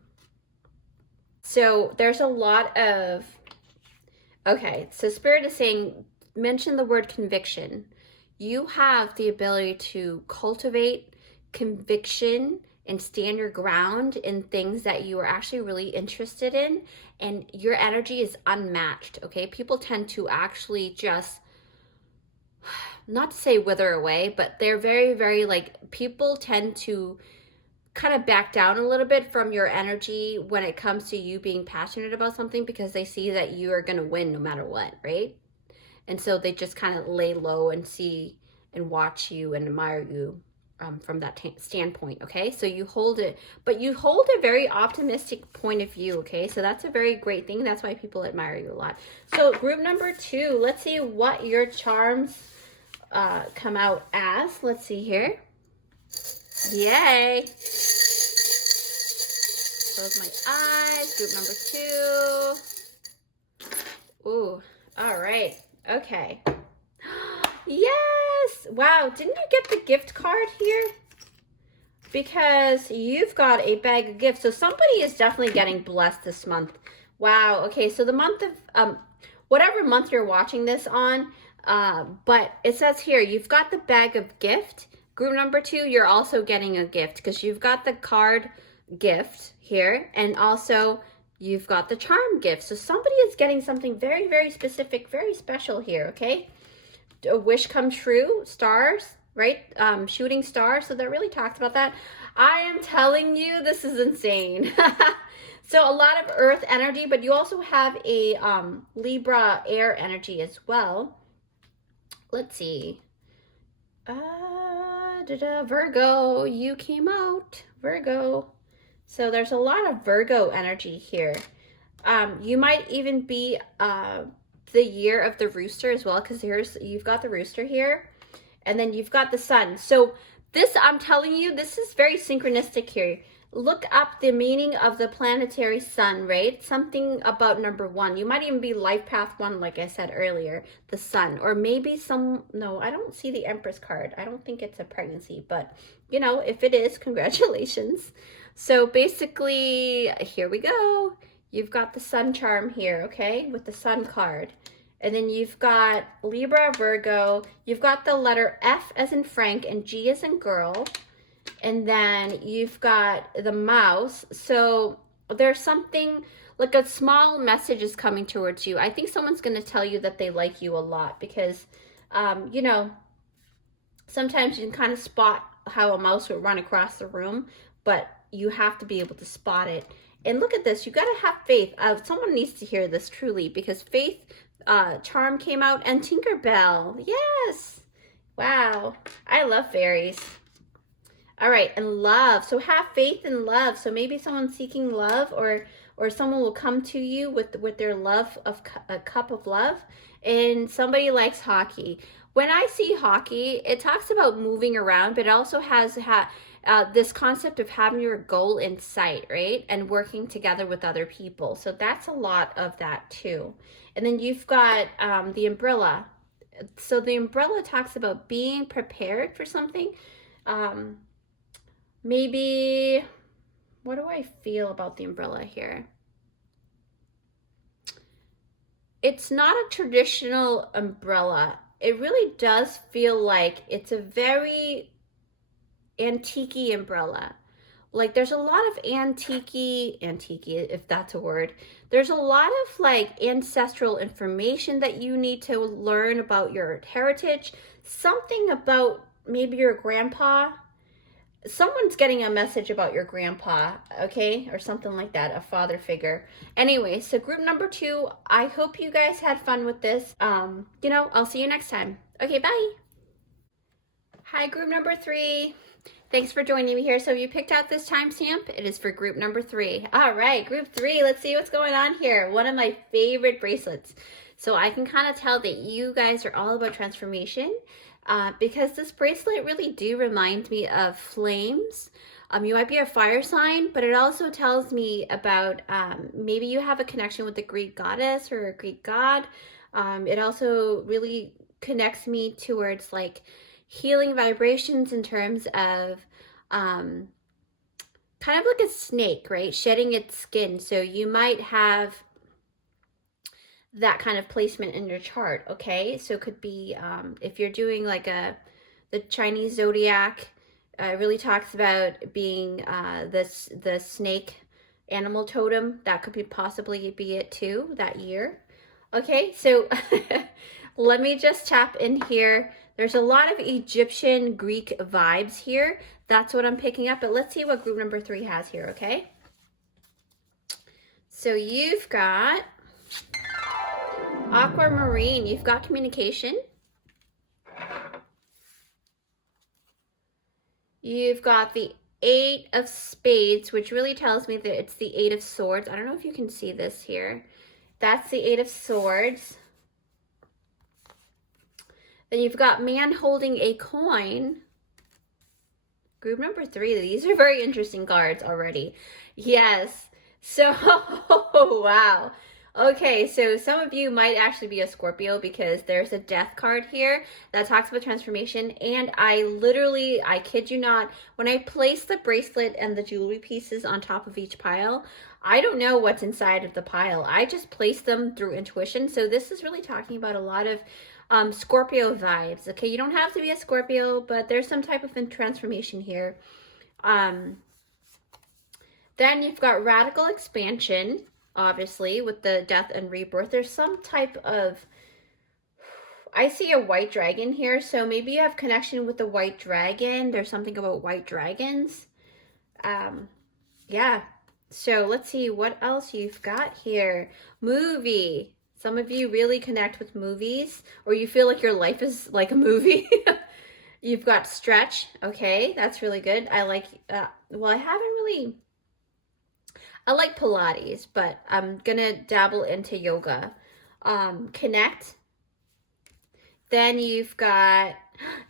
So there's a lot of, okay, so Spirit is saying, mention the word conviction. You have the ability to cultivate conviction and stand your ground in things that you are actually really interested in, and your energy is unmatched, okay? People tend to actually just, not to say wither away, but they're very, very, like, people tend to kind of back down a little bit from your energy when it comes to you being passionate about something, because they see that you are going to win no matter what, right? And so they just kind of lay low and see and watch you and admire you from that standpoint, okay? So you hold it, but you hold a very optimistic point of view, okay? So that's a very great thing. That's why people admire you a lot. So group number 2, let's see what your charms come out as. Let's see here. Yay! Close my eyes. Group number 2. Ooh, all right. Okay. Yes! Wow, didn't you get the gift card here? Because you've got a bag of gifts. So somebody is definitely getting blessed this month. Wow, okay, so the month of, whatever month you're watching this on, but it says here, you've got the bag of gift. Group number 2, you're also getting a gift, because you've got the card gift here, and also you've got the charm gift. So somebody is getting something very, very specific, very special here, okay? A wish come true, stars, right? Shooting stars. So that really talks about that. I am telling you, this is insane. So a lot of earth energy, but you also have a Libra air energy as well. let's see. Virgo, you came out, Virgo. So there's a lot of Virgo energy here. You might even be the year of the rooster as well, because you've got the rooster here, and then you've got the sun. So this, I'm telling you, this is very synchronistic here. Look up the meaning of the planetary sun, right? Something about number 1. You might even be life path 1, like I said earlier, the sun. Or maybe no, I don't see the Empress card. I don't think it's a pregnancy, but you know, if it is, congratulations. So basically, here we go. You've got the sun charm here, okay, with the sun card. And then you've got Libra, Virgo. You've got the letter F as in Frank and G as in girl. And then you've got the mouse. So there's something like a small message is coming towards you. I think someone's going to tell you that they like you a lot because, you know, sometimes you can kind of spot how a mouse would run across the room, but you have to be able to spot it. And look at this. You got to have faith. Someone needs to hear this truly, because faith charm came out, and Tinkerbell. Yes. Wow. I love fairies. All right, and love. So have faith in love. So maybe someone's seeking love, or someone will come to you with their love of a cup of love. And somebody likes hockey. When I see hockey, it talks about moving around, but it also has this concept of having your goal in sight, right? And working together with other people. So that's a lot of that too. And then you've got the umbrella. So the umbrella talks about being prepared for something. Maybe, what do I feel about the umbrella here? It's not a traditional umbrella. It really does feel like it's a very antique-y umbrella. Like there's a lot of antique, if that's a word. There's a lot of like ancestral information that you need to learn about your heritage. Something about maybe your grandpa. Someone's getting a message about your grandpa, okay? Or something like that, a father figure. Anyway, so group number 2, I hope you guys had fun with this. You know, I'll see you next time. Okay, bye. Hi, group number 3. Thanks for joining me here. So you picked out this timestamp. It is for group number 3. All right, group 3, let's see what's going on here. One of my favorite bracelets. So I can kind of tell that you guys are all about transformation. Because this bracelet really do remind me of flames. You might be a fire sign, but it also tells me about maybe you have a connection with the Greek goddess or a Greek god. It also really connects me towards like healing vibrations in terms of kind of like a snake, right? Shedding its skin. So you might have that kind of placement in your chart, okay? So it could be if you're doing like the Chinese zodiac, really talks about being the snake animal totem. That could be possibly be it too that year. Okay, so let me just tap in here. There's a lot of Egyptian Greek vibes here. That's what I'm picking up, but let's see what group number 3 has here, okay? So you've got aquamarine, you've got communication. You've got the 8 of spades, which really tells me that it's the 8 of swords. I don't know if you can see this here. That's the 8 of swords. Then you've got man holding a coin. Group number 3, these are very interesting cards already. Yes. So, wow. Okay, so some of you might actually be a Scorpio because there's a death card here that talks about transformation. And I kid you not, when I place the bracelet and the jewelry pieces on top of each pile, I don't know what's inside of the pile. I just place them through intuition. So this is really talking about a lot of Scorpio vibes. Okay, you don't have to be a Scorpio, but there's some type of transformation here. Then you've got radical expansion. Obviously, with the death and rebirth, there's some type of, I see a white dragon here, so maybe you have connection with the white dragon. There's something about white dragons. Yeah, so let's see what else you've got here. Movie. Some of you really connect with movies, or you feel like your life is like a movie. You've got stretch. Okay, that's really good. I like, well, I like Pilates, but I'm gonna dabble into yoga. Connect. Then you've got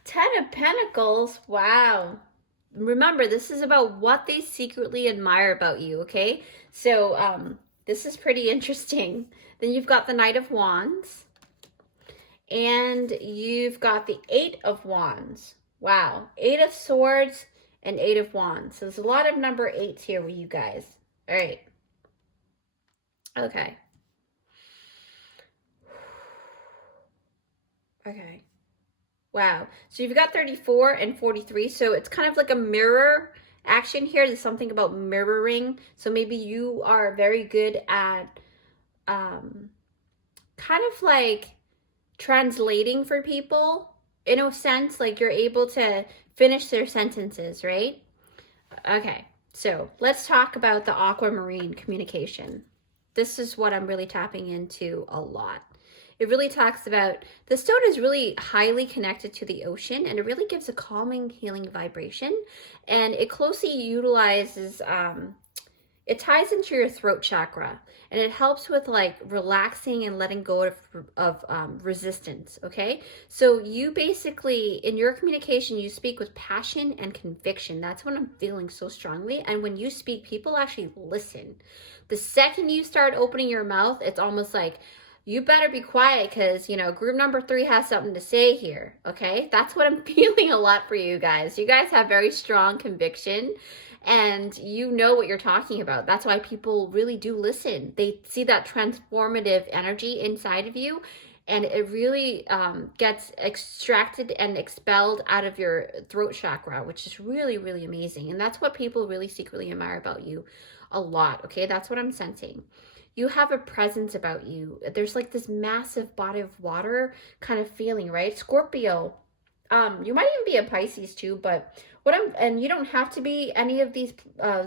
Ten of Pentacles. Wow. Remember, this is about what they secretly admire about you, okay? So, this is pretty interesting. Then you've got the Knight of Wands. And you've got the Eight of Wands. Wow. 8 of Swords and 8 of Wands. So there's a lot of number 8s here with you guys. All right. Okay. Okay. Wow. So you've got 34 and 43. So it's kind of like a mirror action here. There's something about mirroring. So maybe you are very good at kind of like translating for people in a sense. Like you're able to finish their sentences, right? Okay. So let's talk about the aquamarine communication. This is what I'm really tapping into a lot. It really talks about, the stone is really highly connected to the ocean, and it really gives a calming, healing vibration. And it closely utilizes, it ties into your throat chakra, and it helps with like relaxing and letting go of resistance, okay? So you basically, in your communication, you speak with passion and conviction. That's what I'm feeling so strongly. And when you speak, people actually listen. The second you start opening your mouth, it's almost like, you better be quiet because, you know, group number 3 has something to say here, okay? That's what I'm feeling a lot for you guys. You guys have very strong conviction, and you know what you're talking about. That's why people really do listen. They see that transformative energy inside of you, and it really gets extracted and expelled out of your throat chakra, which is really, really amazing. And that's what people really secretly admire about you a lot, okay? That's what I'm sensing. You have a presence about you. There's like this massive body of water kind of feeling, right? Scorpio. You might even be a Pisces too, but and you don't have to be any of these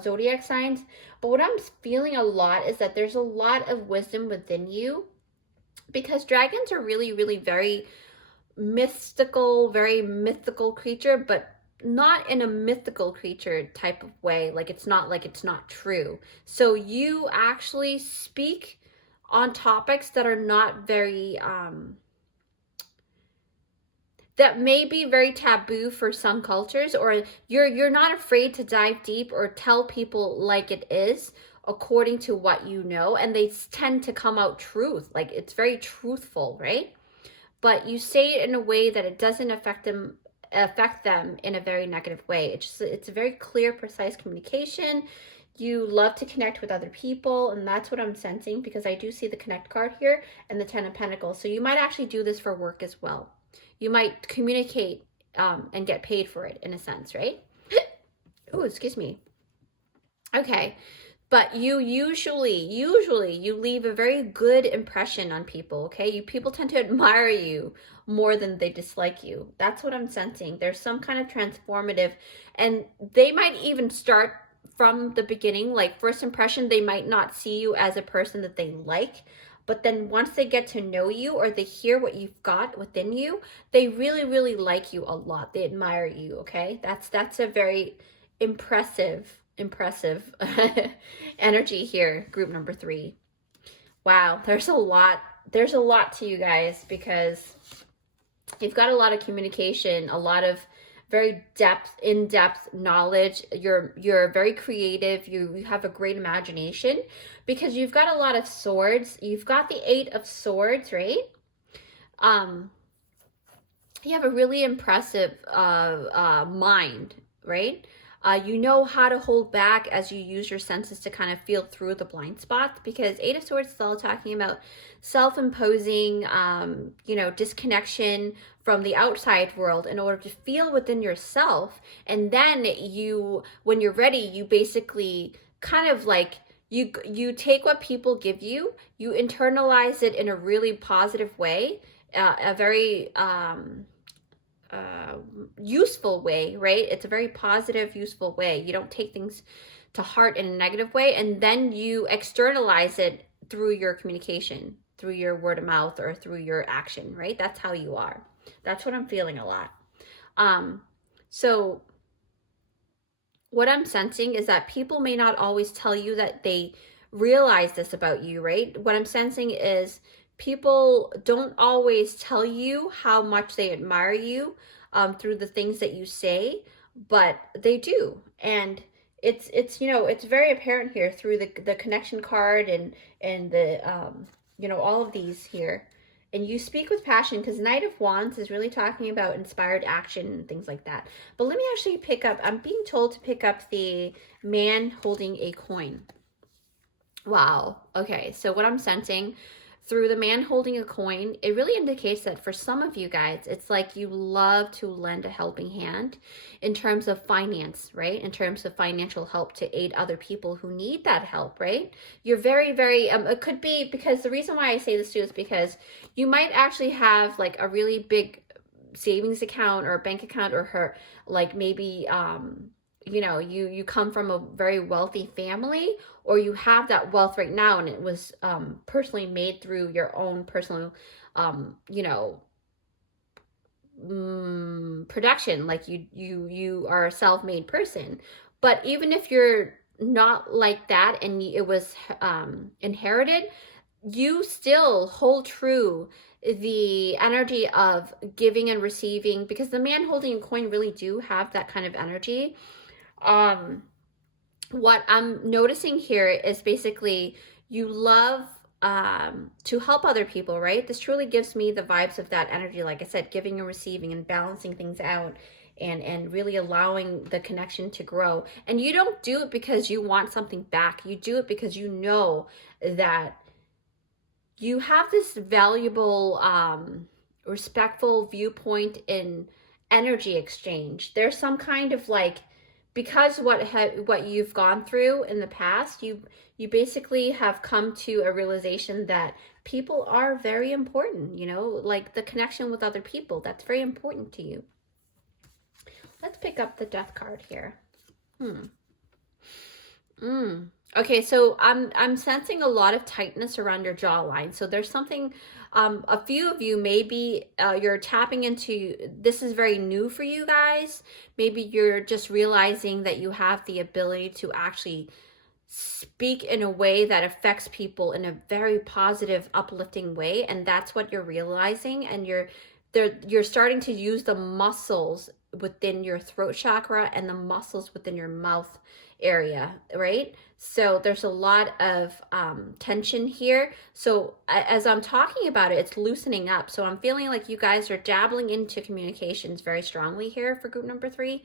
zodiac signs, but what I'm feeling a lot is that there's a lot of wisdom within you, because dragons are really, really very very mythical creature, but not in a mythical creature type of way. Like it's not true. So you actually speak on topics that are not very that may be very taboo for some cultures, or you're not afraid to dive deep or tell people like it is according to what you know, and they tend to come out truth. Like it's very truthful, right? But you say it in a way that it doesn't affect them in a very negative way. It's a very clear, precise communication. You love to connect with other people, and that's what I'm sensing, because I do see the connect card here and the 10 of Pentacles. So you might actually do this for work as well. You might communicate and get paid for it in a sense, right? Oh, excuse me. Okay. But you usually you leave a very good impression on people, okay? People tend to admire you more than they dislike you. That's what I'm sensing. There's some kind of transformative, and they might even start from the beginning, like first impression, they might not see you as a person that they like, but then once they get to know you, or they hear what you've got within you, they really, really like you a lot. They admire you, okay? That's a very impressive energy here, group number 3. Wow, there's a lot to you guys, because you've got a lot of communication, a lot of very in-depth knowledge. You're very creative. You have a great imagination, because you've got a lot of swords. You've got the 8 of Swords, right? You have a really impressive mind, right? You know how to hold back as you use your senses to kind of feel through the blind spots, because 8 of Swords is all talking about self-imposing, disconnection from the outside world in order to feel within yourself. And then when you're ready, you basically kind of like, you take what people give you, you internalize it in a really positive way, a very useful way, right? It's a very positive, useful way. You don't take things to heart in a negative way, and then you externalize it through your communication, through your word of mouth or through your action, right? That's how you are. That's what I'm feeling a lot. So what I'm sensing is that people may not always tell you that they realize this about you, right? What I'm sensing is people don't always tell you how much they admire you through the things that you say, but they do. And it's you know, it's very apparent here through the connection card and the you know, all of these here. And you speak with passion, because Knight of Wands is really talking about inspired action and things like that. But let me actually pick up, I'm being told to pick up the man holding a coin. Wow. Okay, so what I'm sensing through the man holding a coin, it really indicates that for some of you guys, it's like you love to lend a helping hand in terms of finance, right? In terms of financial help to aid other people who need that help, right? You're very, very, it could be, because the reason why I say this too is because you might actually have like a really big savings account or a bank account, or her, like maybe, you know, you come from a very wealthy family, or you have that wealth right now and it was personally made through your own personal you know, production, like you are a self-made person. But even if you're not like that and it was inherited, you still hold true the energy of giving and receiving, because the man holding a coin really do have that kind of energy. What I'm noticing here is basically you love to help other people, right? This truly gives me the vibes of that energy, like I said, giving and receiving and balancing things out, and really allowing the connection to grow. And you don't do it because you want something back. You do it because you know that you have this valuable, respectful viewpoint in energy exchange. There's some kind of like, because what you've gone through in the past, you basically have come to a realization that people are very important, you know, like the connection with other people, that's very important to you. Let's pick up the Death card here. Okay, so I'm sensing a lot of tightness around your jawline. So there's something, a few of you maybe you're tapping into, this is very new for you guys. Maybe you're just realizing that you have the ability to actually speak in a way that affects people in a very positive, uplifting way, and that's what you're realizing. And you're starting to use the muscles within your throat chakra and the muscles within your mouth area, right? So there's a lot of tension here. So as I'm talking about it, it's loosening up. So I'm feeling like you guys are dabbling into communications very strongly here for group number 3.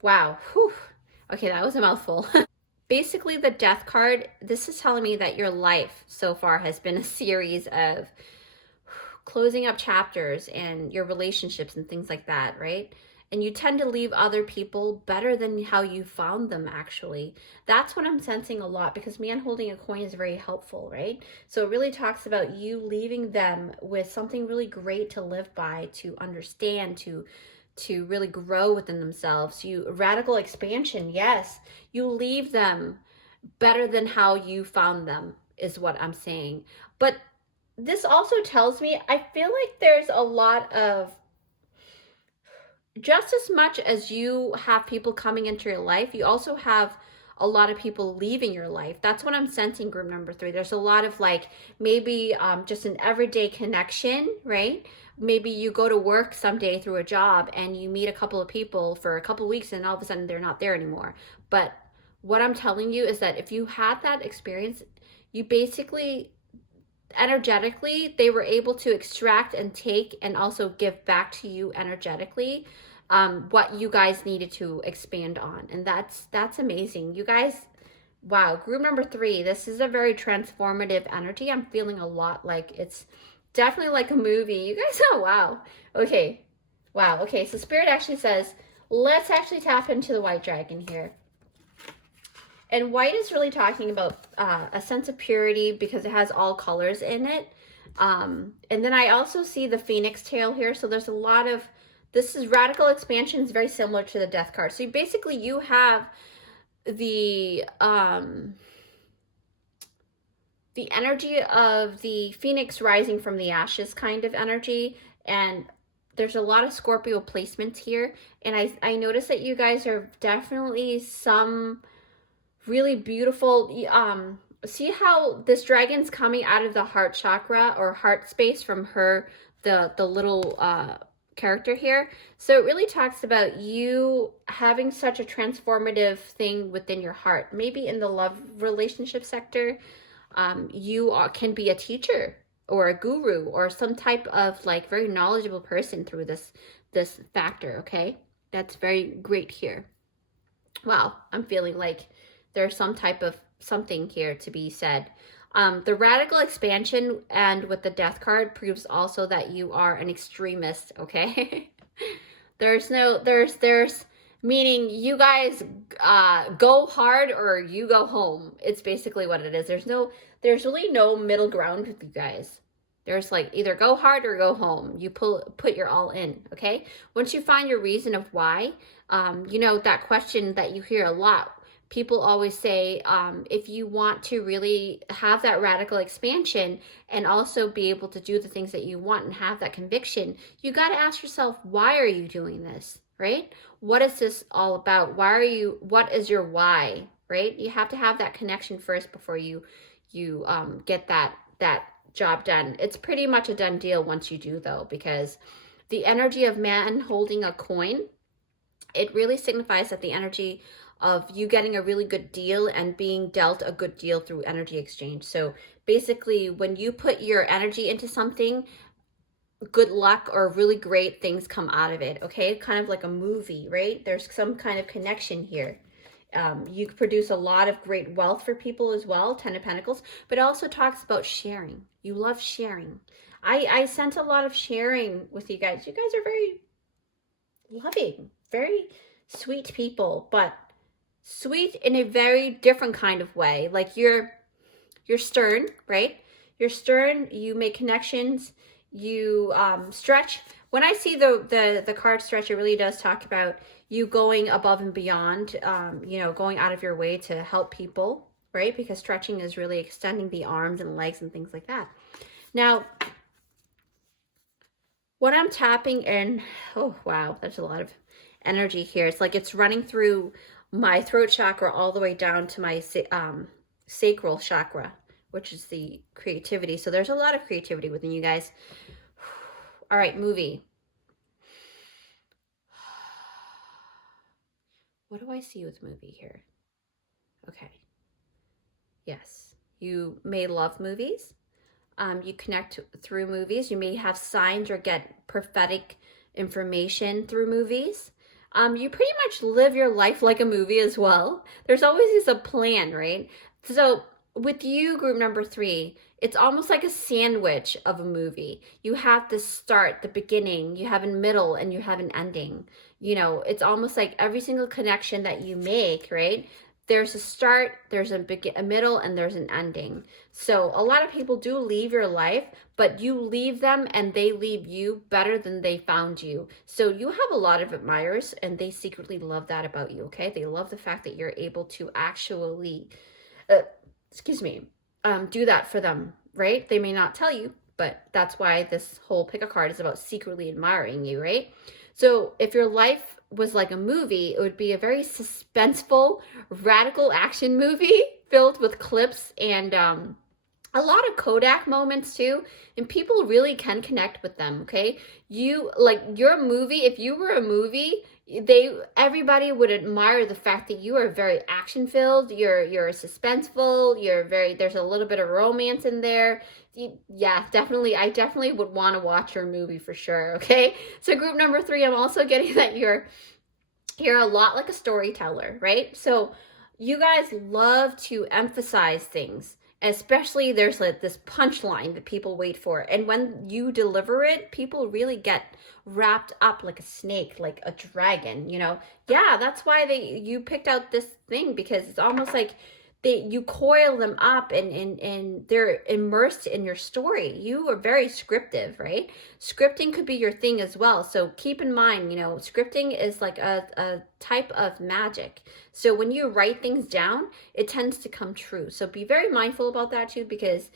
Wow. Whew. Okay, that was a mouthful. Basically, the Death card, this is telling me that your life so far has been a series of closing up chapters and your relationships and things like that, right? And you tend to leave other people better than how you found them, actually. That's what I'm sensing a lot, because man holding a coin is very helpful, right? So it really talks about you leaving them with something really great to live by, to understand, to really grow within themselves. Radical expansion, yes. You leave them better than how you found them, is what I'm saying. But this also tells me, I feel like there's a lot of, just as much as you have people coming into your life, you also have a lot of people leaving your life. That's what I'm sensing, group number 3. There's a lot of like, maybe just an everyday connection, right? Maybe you go to work someday through a job and you meet a couple of people for a couple of weeks and all of a sudden they're not there anymore. But what I'm telling you is that if you had that experience, you basically, energetically, they were able to extract and take and also give back to you energetically what you guys needed to expand on. And that's amazing. You guys, wow, group number 3, this is a very transformative energy. I'm feeling a lot like it's definitely like a movie. You guys, oh wow. Okay. Wow. Okay, so Spirit actually says, let's actually tap into the white dragon here. And white is really talking about a sense of purity, because it has all colors in it. And then I also see the phoenix tail here. So there's a lot of, this is radical expansion, is very similar to the Death card. So basically you have the, the energy of the phoenix rising from the ashes kind of energy. And there's a lot of Scorpio placements here. And I noticed that you guys are definitely some really beautiful, see how this dragon's coming out of the heart chakra or heart space from her, the little character here. So it really talks about you having such a transformative thing within your heart. Maybe in the love relationship sector, you can be a teacher or a guru or some type of like very knowledgeable person through this factor. Okay, that's very great here. Wow, I'm feeling like there's some type of something here to be said. The radical expansion and with the death card proves also that you are an extremist, okay? there's meaning you guys go hard or you go home. It's basically what it is. There's really no middle ground with you guys. There's like either go hard or go home. You put your all in, okay? Once you find your reason of why, you know, that question that you hear a lot, people always say, if you want to really have that radical expansion and also be able to do the things that you want and have that conviction, you got to ask yourself, why are you doing this, right? What is this all about? What is your why, right? You have to have that connection first before you get that job done. It's pretty much a done deal once you do, though, because the energy of man holding a coin, it really signifies that the energy of you getting a really good deal and being dealt a good deal through energy exchange. So basically, when you put your energy into something, good luck or really great things come out of it, okay? Kind of like a movie, right? There's some kind of connection here. You produce a lot of great wealth for people as well, 10 of Pentacles, but it also talks about sharing. You love sharing. I sense a lot of sharing with you guys. You guys are very loving, very sweet people, but sweet in a very different kind of way. Like you're stern, right? You're stern, you make connections, you stretch. When I see the card stretch, it really does talk about you going above and beyond, you know, going out of your way to help people, right? Because stretching is really extending the arms and legs and things like that. Now, what I'm tapping in, oh, wow, there's a lot of energy here. It's like it's running through my throat chakra all the way down to my sacral chakra, which is the creativity. So there's a lot of creativity within you guys. All right, movie. What do I see with movie here? Okay. Yes. You may love movies. You connect through movies. You may have signs or get prophetic information through movies. You pretty much live your life like a movie as well. There's always a plan, right? So with you, group number 3, it's almost like a sandwich of a movie. You have the start, the beginning, you have a middle, and you have an ending. You know, it's almost like every single connection that you make, right? There's a start, there's a middle, and there's an ending. So a lot of people do leave your life, but you leave them and they leave you better than they found you. So you have a lot of admirers and they secretly love that about you, okay? They love the fact that you're able to actually, do that for them, right? They may not tell you, but that's why this whole pick a card is about secretly admiring you, right? So if your life was like a movie, it would be a very suspenseful, radical action movie filled with clips and a lot of Kodak moments too. And people really can connect with them, okay? You, like your movie, if you were a movie, everybody would admire the fact that you are very action filled, you're suspenseful, there's a little bit of romance in there. Yeah, definitely. I definitely would want to watch your movie for sure. Okay. So group number 3, I'm also getting that you're a lot like a storyteller, right? So you guys love to emphasize things, especially there's like this punchline that people wait for. And when you deliver it, people really get wrapped up like a snake, like a dragon, you know? Yeah, that's why you picked out this thing, because it's almost like you coil them up and they're immersed in your story. You are very scriptive, right? Scripting could be your thing as well. So keep in mind, you know, scripting is like a type of magic. So when you write things down, it tends to come true. So be very mindful about that too, because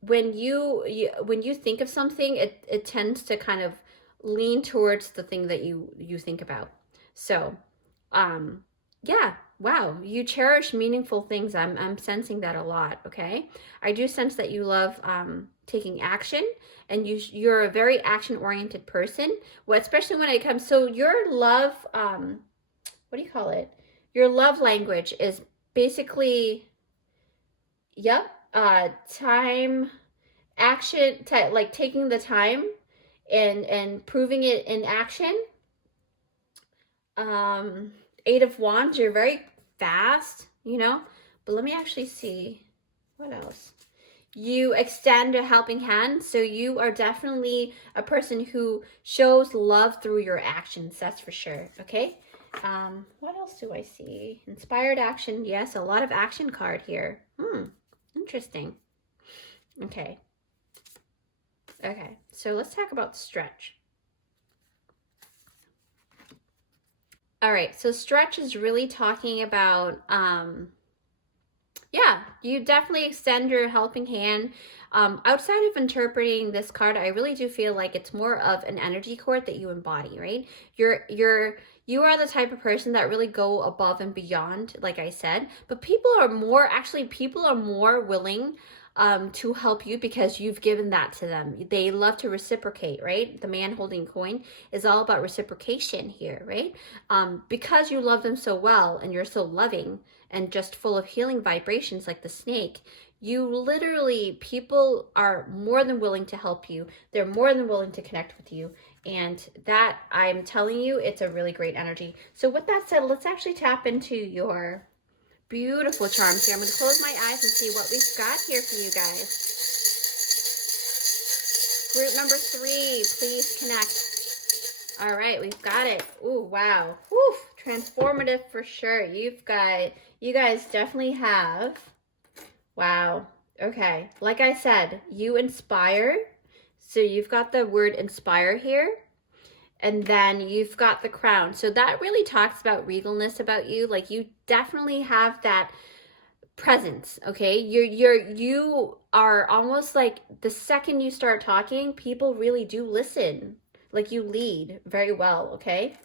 when you think of something, it tends to kind of lean towards the thing that you think about. So yeah, wow, you cherish meaningful things. I'm sensing that a lot. Okay, I do sense that you love taking action, and you're a very action oriented person. Well, especially when it comes, so your love, what do you call it, your love language is basically, yep, time, action, like taking the time and proving it in action. Eight of Wands, you're very fast, you know, but let me actually see what else. You extend a helping hand, so you are definitely a person who shows love through your actions, that's for sure. Okay, what else do I see? Inspired action, yes, a lot of action card here. Interesting. Okay, so let's talk about stretch. All right, so stretch is really talking about, yeah, you definitely extend your helping hand. Outside of interpreting this card, I really do feel like it's more of an energy cord that you embody, right? You are the type of person that really go above and beyond, like I said, but people are more willing to help you because you've given that to them. They love to reciprocate, right? The man holding coin is all about reciprocation here, right? Because you love them so well and you're so loving and just full of healing vibrations like the snake, you literally, people are more than willing to help you. They're more than willing to connect with you. And that, I'm telling you, it's a really great energy. So with that said, let's actually tap into your beautiful charms here. I'm going to close my eyes and see what we've got here for you guys. Group number 3, please connect. All right, we've got it. Ooh, wow. Whew, transformative for sure. You guys definitely have. Wow. Okay, like I said, you inspire. So you've got the word inspire here. And then you've got the crown. So that really talks about regalness about you. Like you definitely have that presence, okay? You are almost like the second you start talking, people really do listen. Like you lead very well, okay?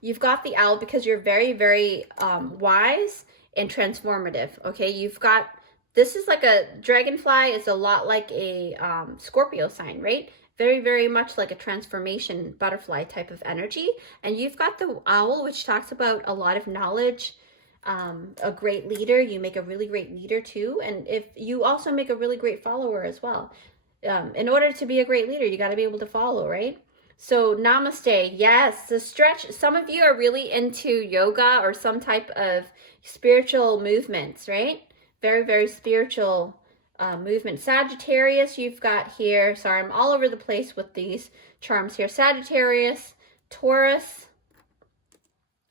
You've got the owl because you're very, very wise and transformative, okay? You've got, this is like a dragonfly, is a lot like a Scorpio sign, right? Very, very much like a transformation butterfly type of energy. And you've got the owl, which talks about a lot of knowledge, a great leader. You make a really great leader too. And if you also make a really great follower as well. In order to be a great leader, you got to be able to follow, right? So namaste. Yes, the stretch. Some of you are really into yoga or some type of spiritual movements, right? Very, very spiritual movement. Sagittarius, you've got here. Sorry, I'm all over the place with these charms here. Sagittarius, Taurus.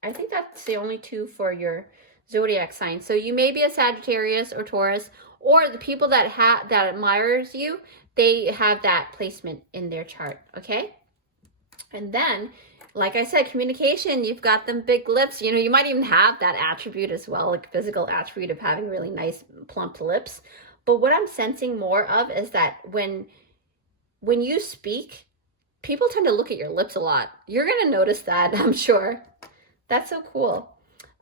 I think that's the only 2 for your zodiac sign. So you may be a Sagittarius or Taurus, or the people that admires you, they have that placement in their chart, okay? And then, like I said, communication, you've got them big lips. You know, you might even have that attribute as well, like physical attribute of having really nice plump lips. But what I'm sensing more of is that when you speak, people tend to look at your lips a lot. You're going to notice that, I'm sure. That's so cool.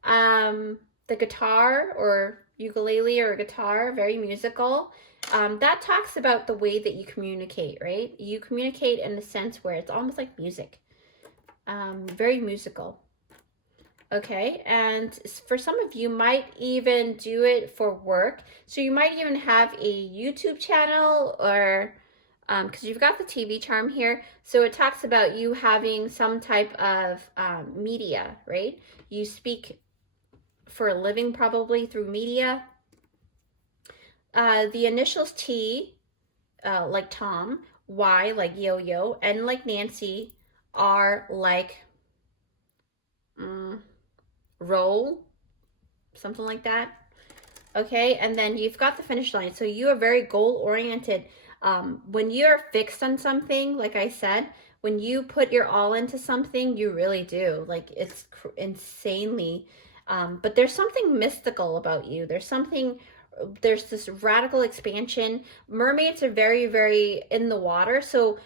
The guitar or ukulele or guitar, very musical. That talks about the way that you communicate, right? You communicate in a sense where it's almost like music. Very musical. Okay, and for some of you might even do it for work. So you might even have a YouTube channel or, because you've got the TV charm here. So it talks about you having some type of media, right? You speak for a living probably through media. The initials T, like Tom, Y like yo-yo, N like Nancy, R like roll, something like that. Okay, and then you've got the finish line. So you are very goal-oriented. When you're fixed on something, like I said, when you put your all into something, you really do. Like, it's insanely, but there's something mystical about you. There's this radical expansion. Mermaids are very, very in the water. So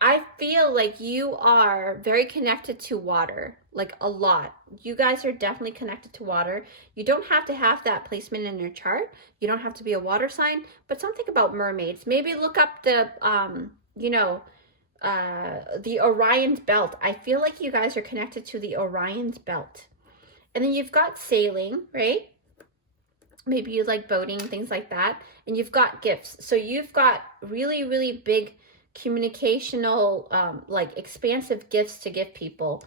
I feel like you are very connected to water, like a lot. You guys are definitely connected to water. You don't have to have that placement in your chart. You don't have to be a water sign, but something about mermaids. Maybe look up the, the Orion's belt. I feel like you guys are connected to the Orion's belt. And then you've got sailing, right? Maybe you like boating, things like that. And you've got gifts. So you've got really, really big communicational, like expansive gifts to give people.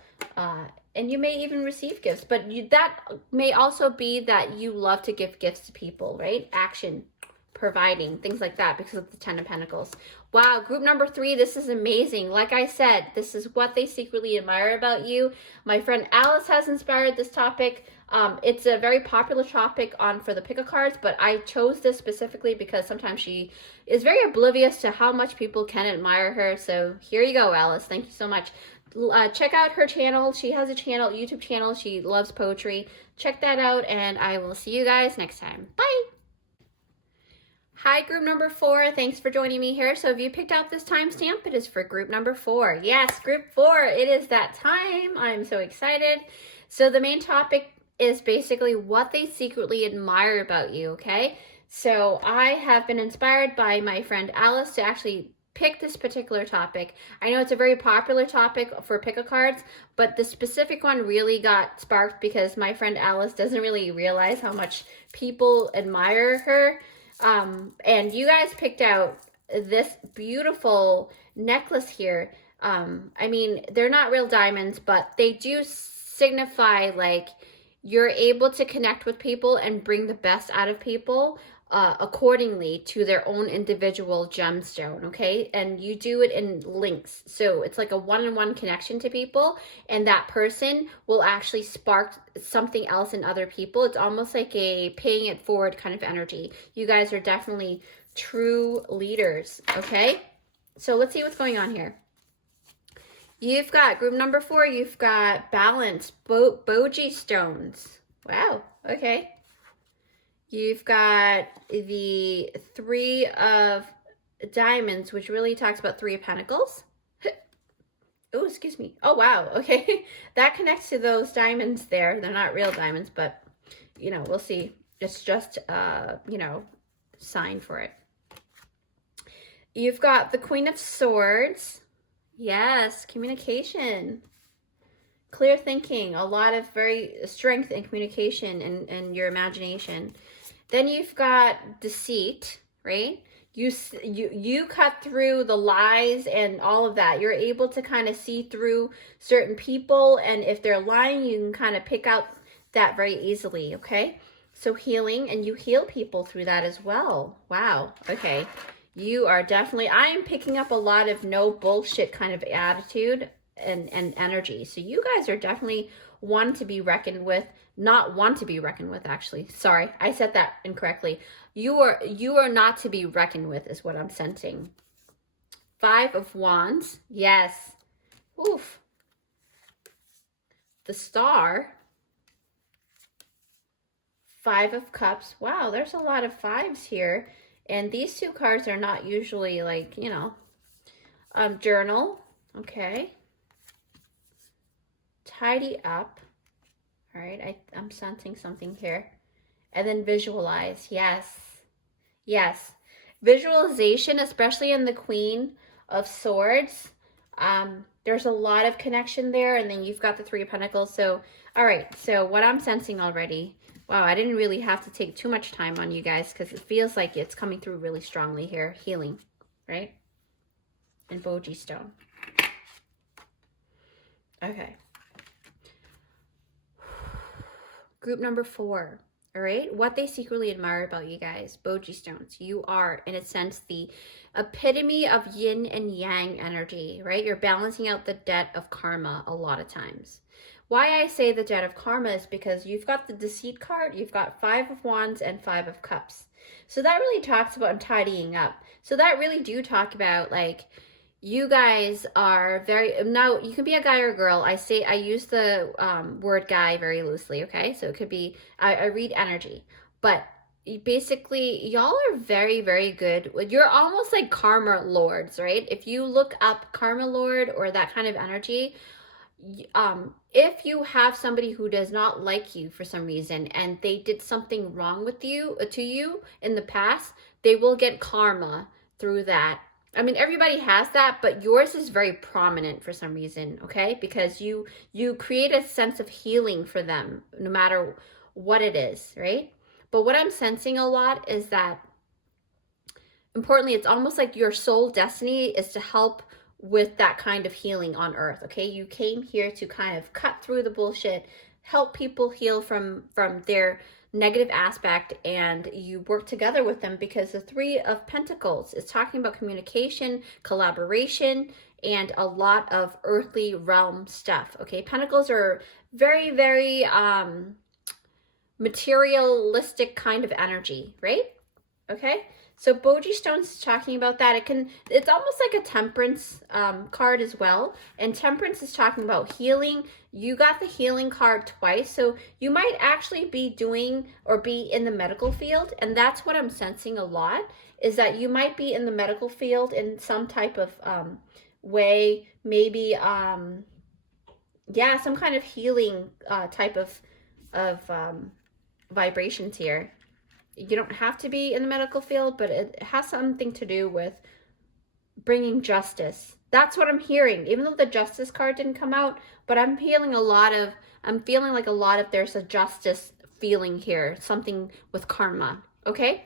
And you may even receive gifts, but that may also be that you love to give gifts to people, right? Action, providing, things like that, because of the 10 of Pentacles. Wow, group number 3, this is amazing. Like I said, this is what they secretly admire about you. My friend Alice has inspired this topic. It's a very popular topic for the pick-a cards, but I chose this specifically because sometimes she is very oblivious to how much people can admire her. So here you go, Alice. Thank you so much. Check out her channel. She has a channel, YouTube channel. She loves poetry. Check that out, and I will see you guys next time. Bye! Hi, group number 4. Thanks for joining me here. So if you picked out this timestamp, it is for group number 4. Yes, group 4. It is that time. I'm so excited. So the main topic is basically what they secretly admire about you, okay? So I have been inspired by my friend Alice to actually pick this particular topic. I know it's a very popular topic for pick-a cards, but the specific one really got sparked because my friend Alice doesn't really realize how much people admire her. And you guys picked out this beautiful necklace here. I mean, they're not real diamonds, but they do signify like you're able to connect with people and bring the best out of people accordingly to their own individual gemstone, okay? And you do it in links. So it's like a one-on-one connection to people, and that person will actually spark something else in other people. It's almost like a paying it forward kind of energy. You guys are definitely true leaders, okay? So let's see what's going on here. You've got group number 4, you've got balance, bogie stones. Wow, okay. You've got the 3 of diamonds, which really talks about 3 of pentacles. Oh, excuse me. Oh, wow. Okay. That connects to those diamonds there. They're not real diamonds, but, you know, we'll see. It's just, you know, sign for it. You've got the Queen of Swords. Yes, communication. Clear thinking. A lot of very strength in communication and your imagination. Then you've got deceit, right? You cut through the lies and all of that. You're able to kind of see through certain people, and if they're lying, you can kind of pick out that very easily, okay? So healing, and you heal people through that as well. Wow, okay. You are definitely, I am picking up a lot of no bullshit kind of attitude and energy. So you guys are definitely one to be reckoned with. Not one to be reckoned with, actually. Sorry, I said that incorrectly. You are not to be reckoned with is what I'm sensing. 5 of Wands. Yes. Oof. The Star. 5 of Cups. Wow, there's a lot of 5s here. And these 2 cards are not usually like, you know, journal. Okay. Tidy up. All right, I'm sensing something here. And then visualize. Yes. Yes. Visualization, especially in the Queen of Swords. There's a lot of connection there. And then you've got the 3 of Pentacles. So, all right. So what I'm sensing already. Wow, I didn't really have to take too much time on you guys because it feels like it's coming through really strongly here. Healing, right? And bogie stone. Okay. Group number 4, all right? What they secretly admire about you guys, bogie stones. You are, in a sense, the epitome of yin and yang energy, right? You're balancing out the debt of karma a lot of times. Why I say the Jet of Karma is because you've got the Deceit card, you've got 5 of Wands and 5 of Cups. So that really talks about tidying up. So that really do talk about, like, you guys are very, now you can be a guy or a girl. I use the word guy very loosely, okay? So it could be, I read energy, but basically y'all are very, very good. You're almost like karma lords, right? If you look up karma lord or that kind of energy, if you have somebody who does not like you for some reason and they did something wrong with you, to you in the past, they will get karma through that. I mean, everybody has that, but yours is very prominent for some reason, okay? Because you create a sense of healing for them, no matter what it is, right? But what I'm sensing a lot is that, importantly, it's almost like your soul destiny is to help with that kind of healing on earth, okay? You came here to kind of cut through the bullshit, help people heal from their negative aspect, and you work together with them because the 3 of Pentacles is talking about communication, collaboration, and a lot of earthly realm stuff, okay? Pentacles are very, very materialistic kind of energy, right? Okay? So Boji Stones is talking about that. It's almost like a temperance card as well. And temperance is talking about healing. You got the healing card twice. So you might actually be doing or be in the medical field. And that's what I'm sensing a lot, is that you might be in the medical field in some type of way. Maybe, yeah, some kind of healing type of vibrations here. You don't have to be in the medical field, but it has something to do with bringing justice. That's what I'm hearing, even though the justice card didn't come out, but I'm feeling like a lot of there's a justice feeling here, something with karma, okay?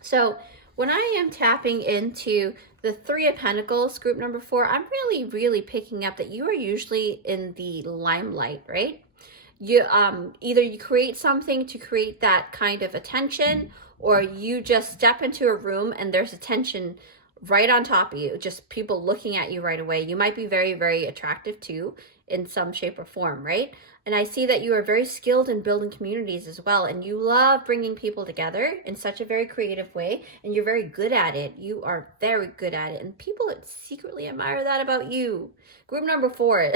So when I am tapping into the 3 of Pentacles, group number 4, I'm really, really picking up that you are usually in the limelight, right? You either you create something to create that kind of attention, or you just step into a room and there's attention right on top of you, just people looking at you right away. You might be very, very attractive too in some shape or form, right? And I see that you are very skilled in building communities as well, and you love bringing people together in such a very creative way, and you're very good at it. You are very good at it, and people secretly admire that about you. Group number 4,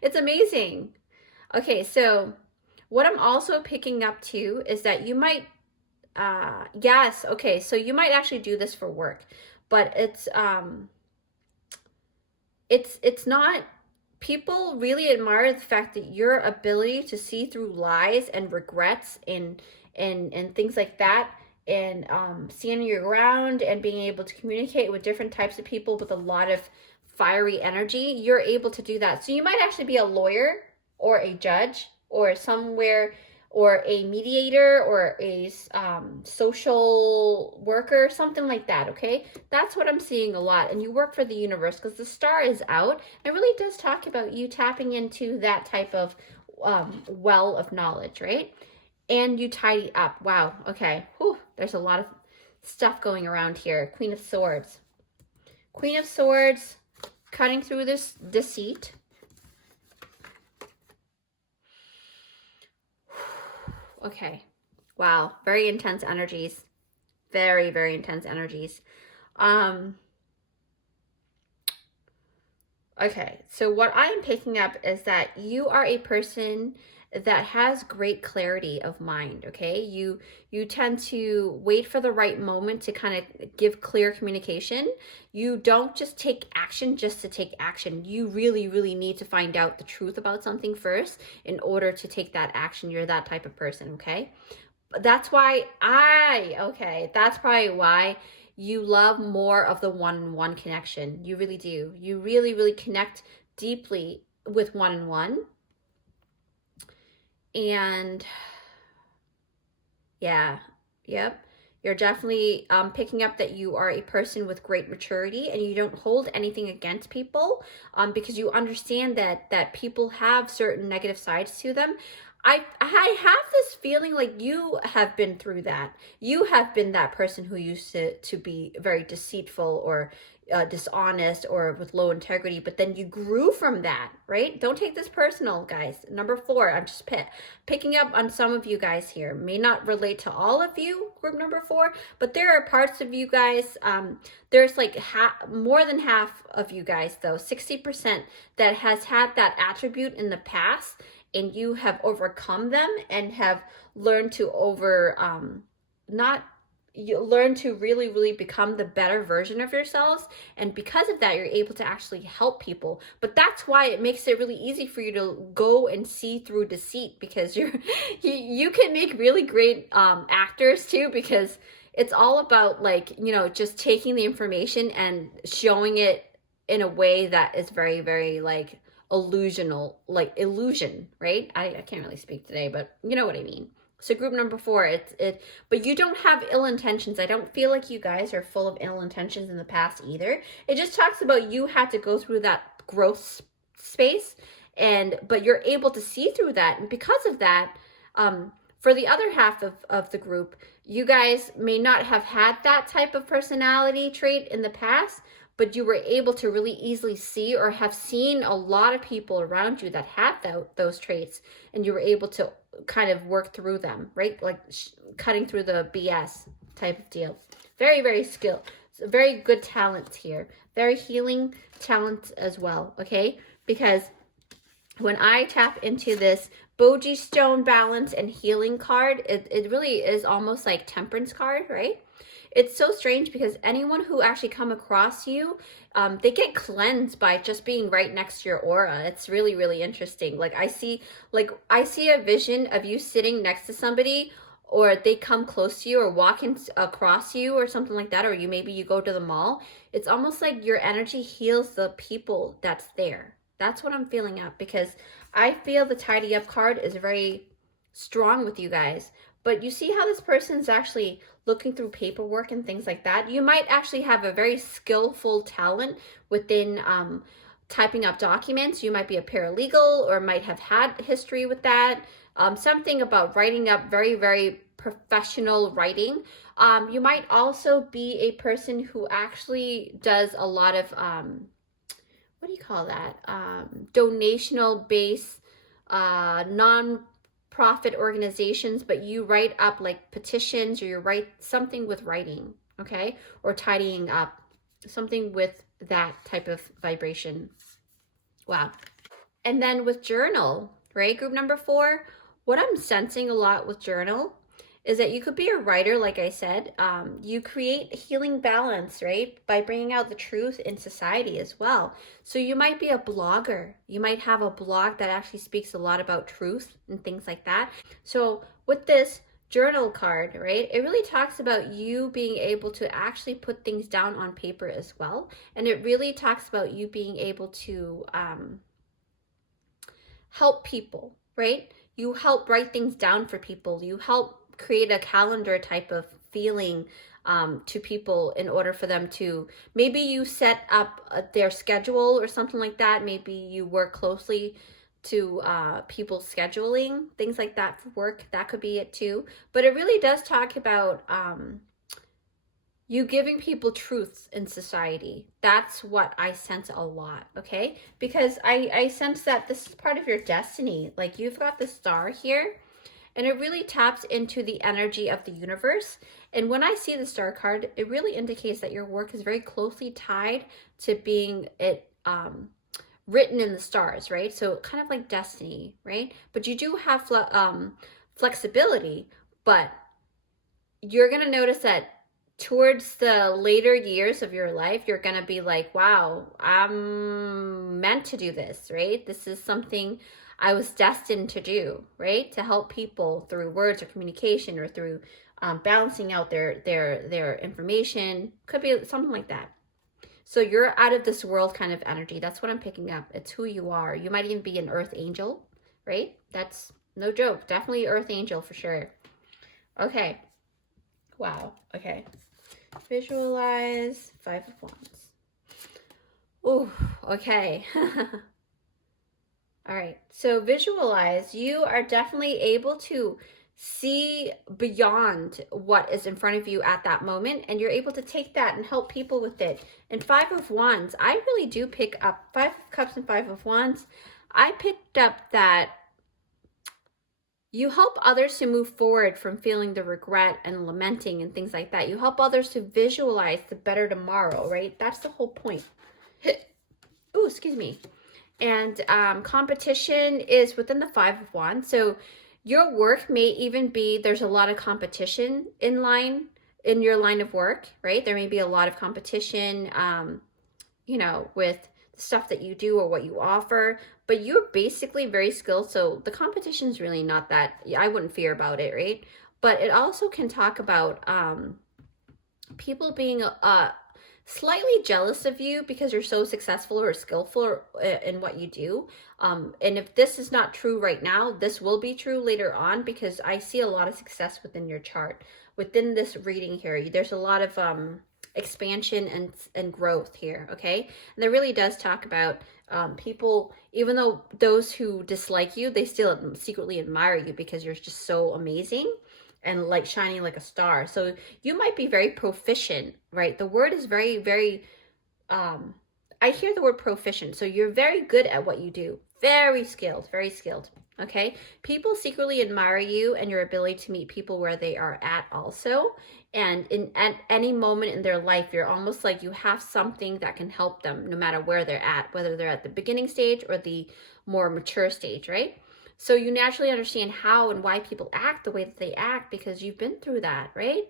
it's amazing. Okay, so what I'm also picking up too is that you might, yes, okay, so you might actually do this for work, but it's not, people really admire the fact that your ability to see through lies and regrets and things like that, and standing your ground and being able to communicate with different types of people with a lot of fiery energy. You're able to do that. So you might actually be a lawyer, or a judge, or somewhere, or a mediator, or a social worker, something like that, okay? That's what I'm seeing a lot. And you work for the universe because the star is out. It really does talk about you tapping into that type of well of knowledge, right? And you tidy up. Wow, okay. Whew, there's a lot of stuff going around here. Queen of Swords. Queen of Swords, cutting through this deceit. Okay. Wow. Very intense energies. Very, very intense energies. Okay. So what I'm picking up is that you are a person that has great clarity of mind, okay? You tend to wait for the right moment to kind of give clear communication. You don't just take action just to take action. You really, really need to find out the truth about something first in order to take that action. You're that type of person, okay? That's why that's probably why you love more of the one-on-one connection. You really do. You really, really connect deeply with one-on-one. And yeah, yep. You're definitely picking up that you are a person with great maturity, and you don't hold anything against people because you understand that people have certain negative sides to them. I have this feeling like you have been through that. You have been that person who used to be very deceitful or dishonest or with low integrity, but then you grew from that, right? Don't take this personal, guys. Number 4, I'm just picking up on some of you guys here. May not relate to all of you, group number 4, but there are parts of you guys, there's like more than half of you guys though, 60%, that has had that attribute in the past, and you have overcome them and have learned to you learn to really become the better version of yourselves, and because of that you're able to actually help people. But that's why it makes it really easy for you to go and see through deceit, because you can make really great actors too, because it's all about, like, you know, just taking the information and showing it in a way that is very like illusion, right? I can't really speak today, but you know what I mean. So group number 4, but you don't have ill intentions. I don't feel like you guys are full of ill intentions in the past either. It just talks about you had to go through that growth space, but you're able to see through that, and because of that, for the other half of the group, you guys may not have had that type of personality trait in the past, but you were able to really easily see, or have seen a lot of people around you that had those traits, and you were able to kind of work through them, right? Like cutting through the BS type of deal. Very skilled. So very good talents here. Very healing talents as well, okay? Because when I tap into this Boji Stone balance and healing card, it really is almost like temperance card, right? It's so strange because anyone who actually come across you, they get cleansed by just being right next to your aura. It's really interesting. Like I see a vision of you sitting next to somebody, or they come close to you or walking across you or something like that, or maybe you go to the mall. It's almost like your energy heals the people that's there. That's what I'm feeling up, because I feel the tidy up card is very strong with you guys. But you see how this person's actually looking through paperwork and things like that. You might actually have a very skillful talent within typing up documents. You might be a paralegal, or might have had history with that. Something about writing up very professional writing. You might also be a person who actually does a lot of, what do you call that? Donational based, non-profit organizations, but you write up like petitions, or you write something with writing, okay? Or tidying up, something with that type of vibration. Wow. And then with journal, right? Group number 4, what I'm sensing a lot with journal is that you could be a writer, like I said. You create healing balance, right? By bringing out the truth in society as well. So you might be a blogger. You might have a blog that actually speaks a lot about truth and things like that. So with this journal card, right, it really talks about you being able to actually put things down on paper as well. And it really talks about you being able to help people, right? You help write things down for people. You help create a calendar type of feeling to people in order for them to, maybe you set up their schedule or something like that. Maybe you work closely to people's scheduling, things like that for work. That could be it too. But it really does talk about you giving people truths in society. That's what I sense a lot, okay? Because I sense that this is part of your destiny. Like, you've got the star here, and it really taps into the energy of the universe. And when I see the star card, it really indicates that your work is very closely tied to being written in the stars, right? So kind of like destiny, right? But you do have flexibility, but you're going to notice that towards the later years of your life, you're going to be like, wow, I'm meant to do this, right? This is something I was destined to do, right? To help people through words or communication, or through balancing out their information. Could be something like that. So you're out of this world kind of energy. That's what I'm picking up. It's who you are. You might even be an earth angel, right? That's no joke. Definitely earth angel for sure. Okay. Wow. Okay. Visualize 5 of Wands. Ooh, okay. All right, so visualize. You are definitely able to see beyond what is in front of you at that moment, and you're able to take that and help people with it. And Five of Wands, I really do pick up Five of Cups and Five of Wands. I picked up that you help others to move forward from feeling the regret and lamenting and things like that. You help others to visualize the better tomorrow, right? That's the whole point. Ooh, excuse me. And competition is within the Five of Wands. So your work may even be, there's a lot of competition in your line of work, right? There may be a lot of competition, you know, with the stuff that you do or what you offer, but you're basically very skilled. So the competition is really not that, I wouldn't fear about it, right? But it also can talk about people being slightly jealous of you because you're so successful or skillful in what you do. And if this is not true right now, this will be true later on, because I see a lot of success within your chart. Within this reading here, there's a lot of expansion and growth here, okay? And there really does talk about people, even though those who dislike you, they still secretly admire you because you're just so amazing and like shining like a star. So you might be very proficient, right? The word is very, very, I hear the word proficient. So you're very good at what you do. Very skilled, okay? People secretly admire you and your ability to meet people where they are at also. And at any moment in their life, you're almost like you have something that can help them no matter where they're at, whether they're at the beginning stage or the more mature stage, right? So you naturally understand how and why people act the way that they act because you've been through that, right?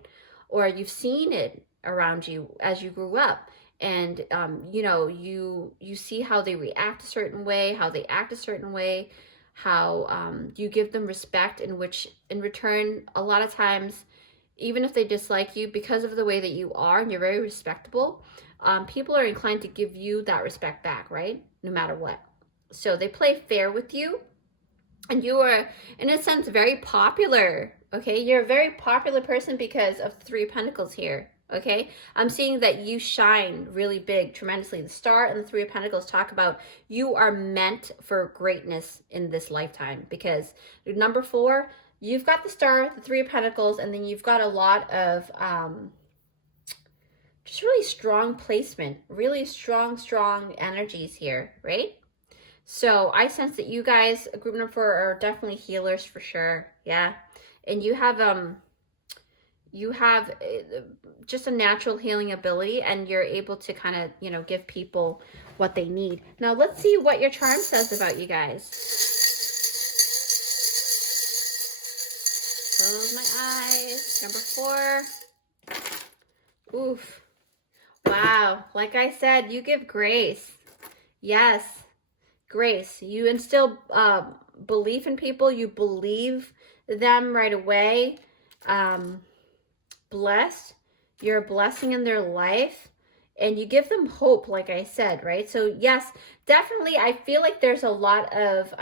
Or you've seen it around you as you grew up. And, you know, you see how they react a certain way, how they act a certain way, how you give them respect, in which in return, a lot of times, even if they dislike you because of the way that you are and you're very respectable, people are inclined to give you that respect back, right? No matter what. So they play fair with you. And you are, in a sense, very popular, okay? You're a very popular person because of the Three of Pentacles here, okay? I'm seeing that you shine really big, tremendously. The Star and the Three of Pentacles talk about you are meant for greatness in this lifetime, because number 4, you've got the Star, the Three of Pentacles, and then you've got a lot of just really strong placement, really strong energies here, right? So I sense that you guys, group number 4, are definitely healers for sure. Yeah. And you have just a natural healing ability, and you're able to kind of, you know, give people what they need. Now let's see what your charm says about you guys. Close my eyes. Number 4. Oof. Wow. Like I said, you give grace. Yes. Grace. You instill belief in people. You believe them right away. Blessed. You're a blessing in their life. And you give them hope, like I said, right? So yes, definitely, I feel like there's a lot of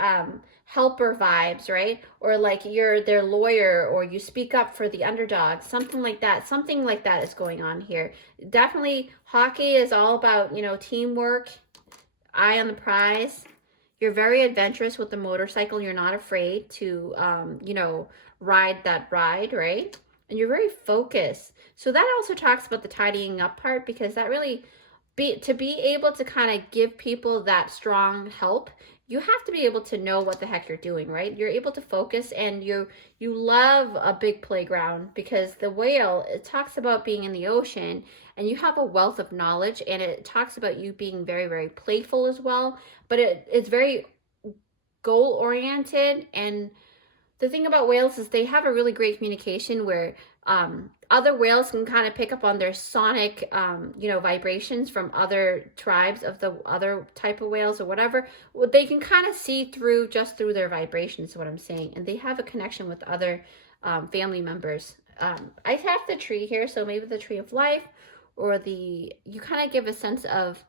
helper vibes, right? Or like you're their lawyer, or you speak up for the underdog, something like that. Something like that is going on here. Definitely, hockey is all about, you know, teamwork, eye on the prize. You're very adventurous with the motorcycle. You're not afraid to, you know, ride that ride, right? And you're very focused. So that also talks about the tidying up part, because that really, to be able to kind of give people that strong help, you have to be able to know what the heck you're doing, right? You're able to focus, and you love a big playground, because the whale, it talks about being in the ocean, and you have a wealth of knowledge, and it talks about you being very, very playful as well, but it's very goal-oriented. And the thing about whales is they have a really great communication where other whales can kind of pick up on their sonic, you know, vibrations from other tribes of the other type of whales or whatever. They can kind of see through just through their vibrations, is what I'm saying. And they have a connection with other family members. I have the tree here, so maybe the tree of life, or you kind of give a sense of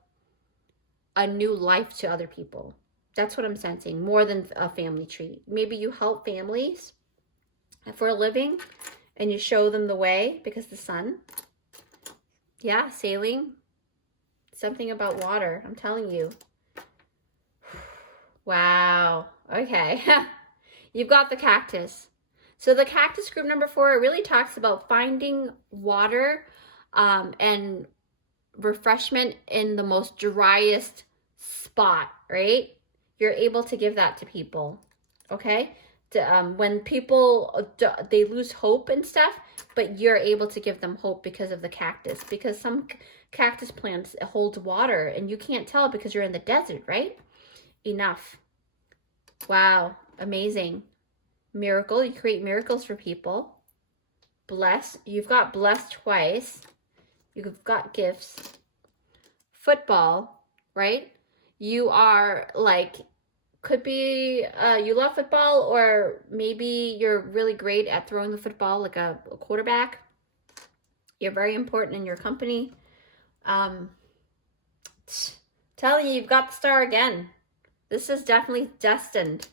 a new life to other people. That's what I'm sensing, more than a family tree. Maybe you help families for a living, and you show them the way, because the sun. Yeah, sailing. Something about water, I'm telling you. Wow. Okay. You've got the cactus. So the cactus group number 4, it really talks about finding water and refreshment in the most driest spot, right? You're able to give that to people, okay? When people, they lose hope and stuff, but you're able to give them hope because of the cactus, because some cactus plants hold water and you can't tell because you're in the desert, right? Enough. Wow, amazing. Miracle, you create miracles for people. Bless, you've got blessed twice. You've got gifts. Football, right? You are like, could be, you love football, or maybe you're really great at throwing the football like a quarterback. You're very important in your company. Telling you, you've got the star again. This is definitely destined.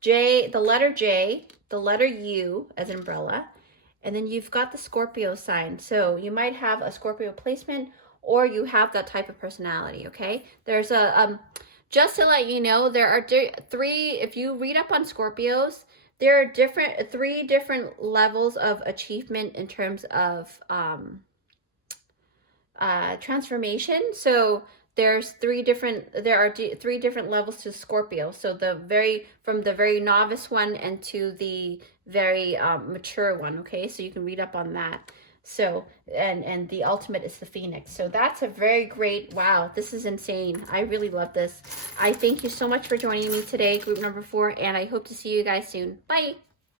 J, the letter J, the letter U as umbrella, and then you've got the Scorpio sign. So you might have a Scorpio placement, or you have that type of personality, okay? There's a, just to let you know, there are 3, if you read up on Scorpios, there are 3 different levels of achievement in terms of transformation. So there are 3 different levels to Scorpio. So from the very novice one and to the very mature one, okay? So you can read up on that. So, and the ultimate is the Phoenix. So that's a very great, wow, this is insane. I really love this. I thank you so much for joining me today, group number 4, and I hope to see you guys soon. Bye.